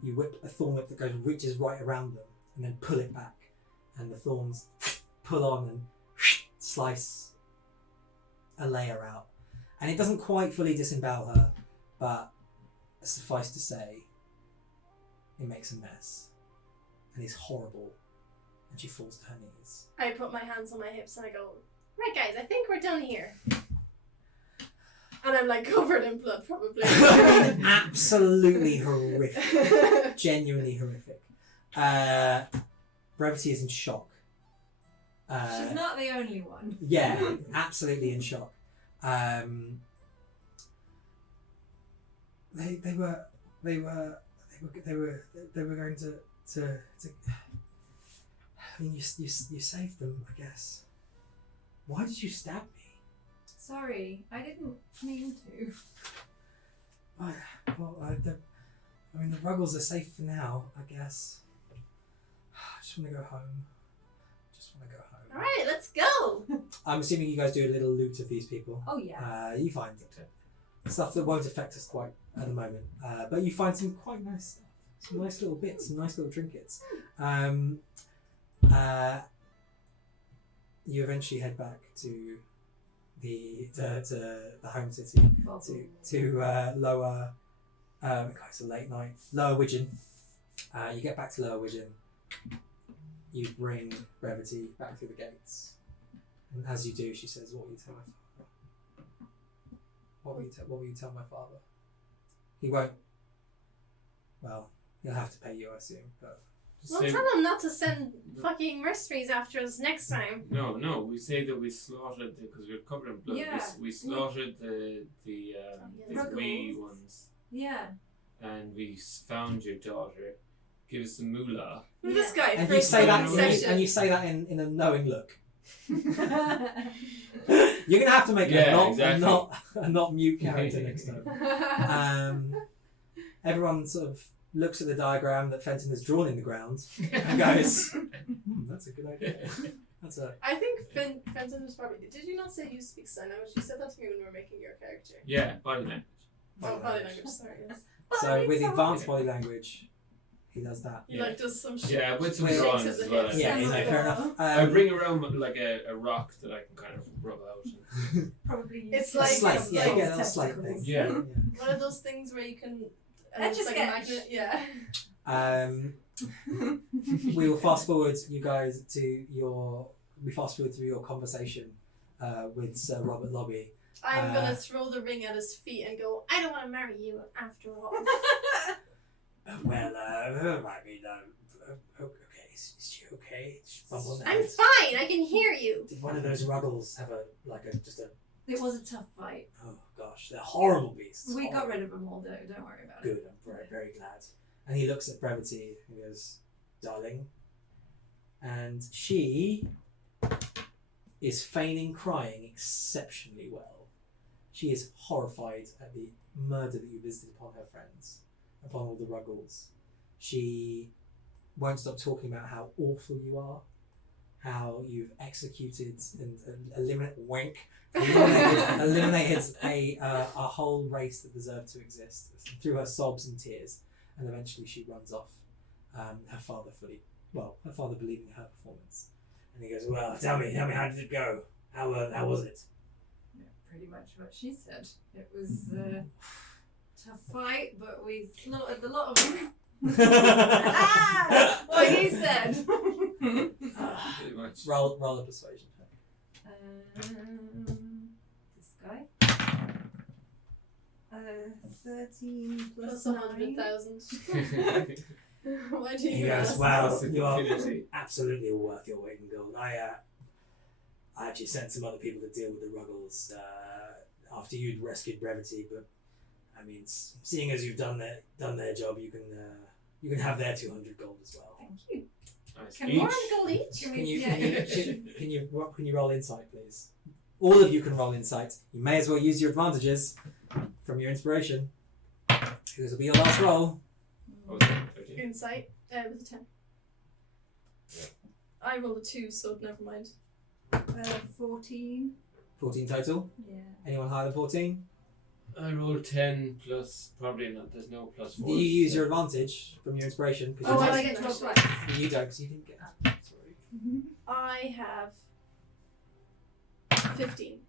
You whip a thorn whip that reaches right around them, and then pull it back, and the thorns pull on and slice a layer out. And it doesn't quite fully disembowel her, but suffice to say, it makes a mess. And it's horrible. And she falls to her knees. I put my hands on my hips and I go, right guys, I think we're done here. And I'm like covered in blood, probably. Absolutely horrific. Genuinely horrific. Brevity is in shock. She's not the only one. Yeah, absolutely in shock. They were going to I mean, you saved them, I guess. Why did you stab me? Sorry, I didn't mean to. I mean, the Ruggles are safe for now, I guess. I just want to go home. Alright, let's go! I'm assuming you guys do a little loot of these people. Oh yeah. You find stuff that won't affect us quite at the moment, but you find some quite nice stuff, some nice little bits, some nice little trinkets. You eventually head back to the home city to lower. It's a late night. Lower Widgeon. You get back to Lower Widgeon. You bring Brevity back through the gates, and as you do, she says, "What will you tell my father? What will you tell my father? He won't. Well, he'll have to pay you, I assume. But Well, tell him not to send fucking mercenaries after us next time. No, we say that we slaughtered because we're covered in blood. Yeah. We slaughtered the wee Ruggles. ones, Yeah. and we found your daughter. Give us the moolah. Who's this guy? and you First say that, conversation. and you say that in a knowing look. You're gonna have to make a not mute character next time. everyone sort of looks at the diagram that Fenton has drawn in the ground and goes, that's a good idea. That's a I think Fenton was probably. Did you not say you speak sign language? You said that to me when we were making your character. Yeah, body language. Oh, body language. Sorry. Yes. so with advanced body language, he does that. He like does some shit. Yeah, with some Wait, drawings shakes as of well. the I hips. Yeah, think. you know, fair enough. I bring around like a rock that I can kind of rub out. Probably use It's the like- Slight, it's yeah, like you get a little slight testicles. thing. Yeah. One of those things where you can. Etch a it's like sketch. magnet. Yeah. We will fast forward you guys to your. We fast forward through your conversation with Sir Robert Lobby. I'm gonna throw the ring at his feet and go. I don't want to marry you after all. Well, I mean, okay, is she okay? She bumbled I'm out. fine. I can hear you. Did one of those ruggles have just a? It was a tough fight. Oh gosh, they're horrible beasts. We got Horrible. rid of them all, though. Don't worry about it. Good, I'm very, very glad. And he looks at Brevity and goes, darling. And she is feigning crying exceptionally well. She is horrified at the murder that you visited upon her friends, upon all the Ruggles. She won't stop talking about how awful you are, how you've executed and eliminated a whole race that deserved to exist through her sobs and tears. And eventually she runs off, her father believing her performance. And he goes, well, tell me, how did it go? How was it? Yeah, pretty much what she said. It was a tough fight, but we slaughtered a lot of them. What he said. Pretty much. Roll a persuasion check. This guy. 13 plus Plus 9. 100,000. Why do He you goes, ask? well, That's you are infinity. absolutely worth your weight in gold. I actually sent some other people to deal with the Ruggles after you'd rescued Brevity, but I mean, seeing as you've done their job, you can have their 200 gold as well. Thank you. Nice. Can Each. More gold each? Can you roll insight, please? All of you can roll insight. You may as well use your advantages from your inspiration. This will be your last roll. What was it? 13? Insight. With a 10. I rolled a 2, so never mind. 14. 14 total. Yeah. Anyone higher than 14? I rolled 10 plus, probably not, there's no plus 4. Do you use your advantage from your inspiration? 'Cause Oh, you I don't- get to roll twice. You don't, because you didn't get that. Sorry. I have 15.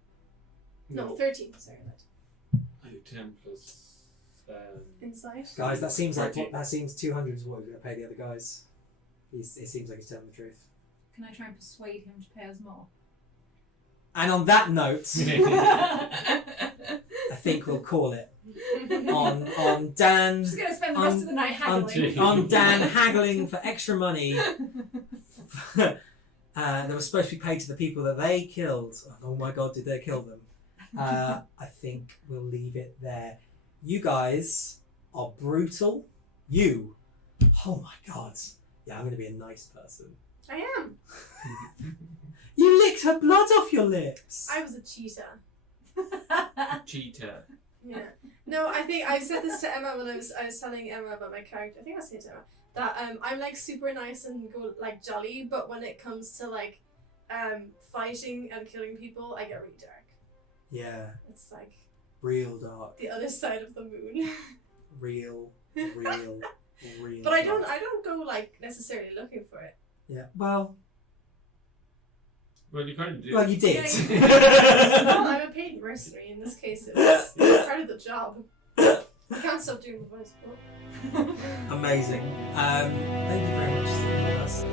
No, No, 13. Sorry, right. I do 10 plus. Insight. Guys, that seems like 13. that seems 200 is what we're going to pay the other guys. It seems like he's telling the truth. Can I try and persuade him to pay us more? And on that note, I think we'll call it on Dan. Just gonna spend the rest of the night haggling. On Dan haggling for extra money that was supposed to be paid to the people that they killed. Oh my god, did they kill them? I think we'll leave it there. You guys are brutal. You. Oh my god. Yeah, I'm going to be a nice person. I am. You licked her blood off your lips. I was a cheetah. Cheetah. Yeah. No, I think I said this to Emma when I was telling Emma about my character. I think I was saying to Emma that I'm like super nice and go like jolly, but when it comes to like fighting and killing people, I get really dark. Yeah. It's like Real dark. the other side of the moon. Real. But I dark. don't go like necessarily looking for it. Yeah. Well, Well, you kind of did. you did. Well, I'm a paid mercenary. In this case, it was part of the job. I can't stop doing the voice. Amazing. Thank you very much for sitting with us.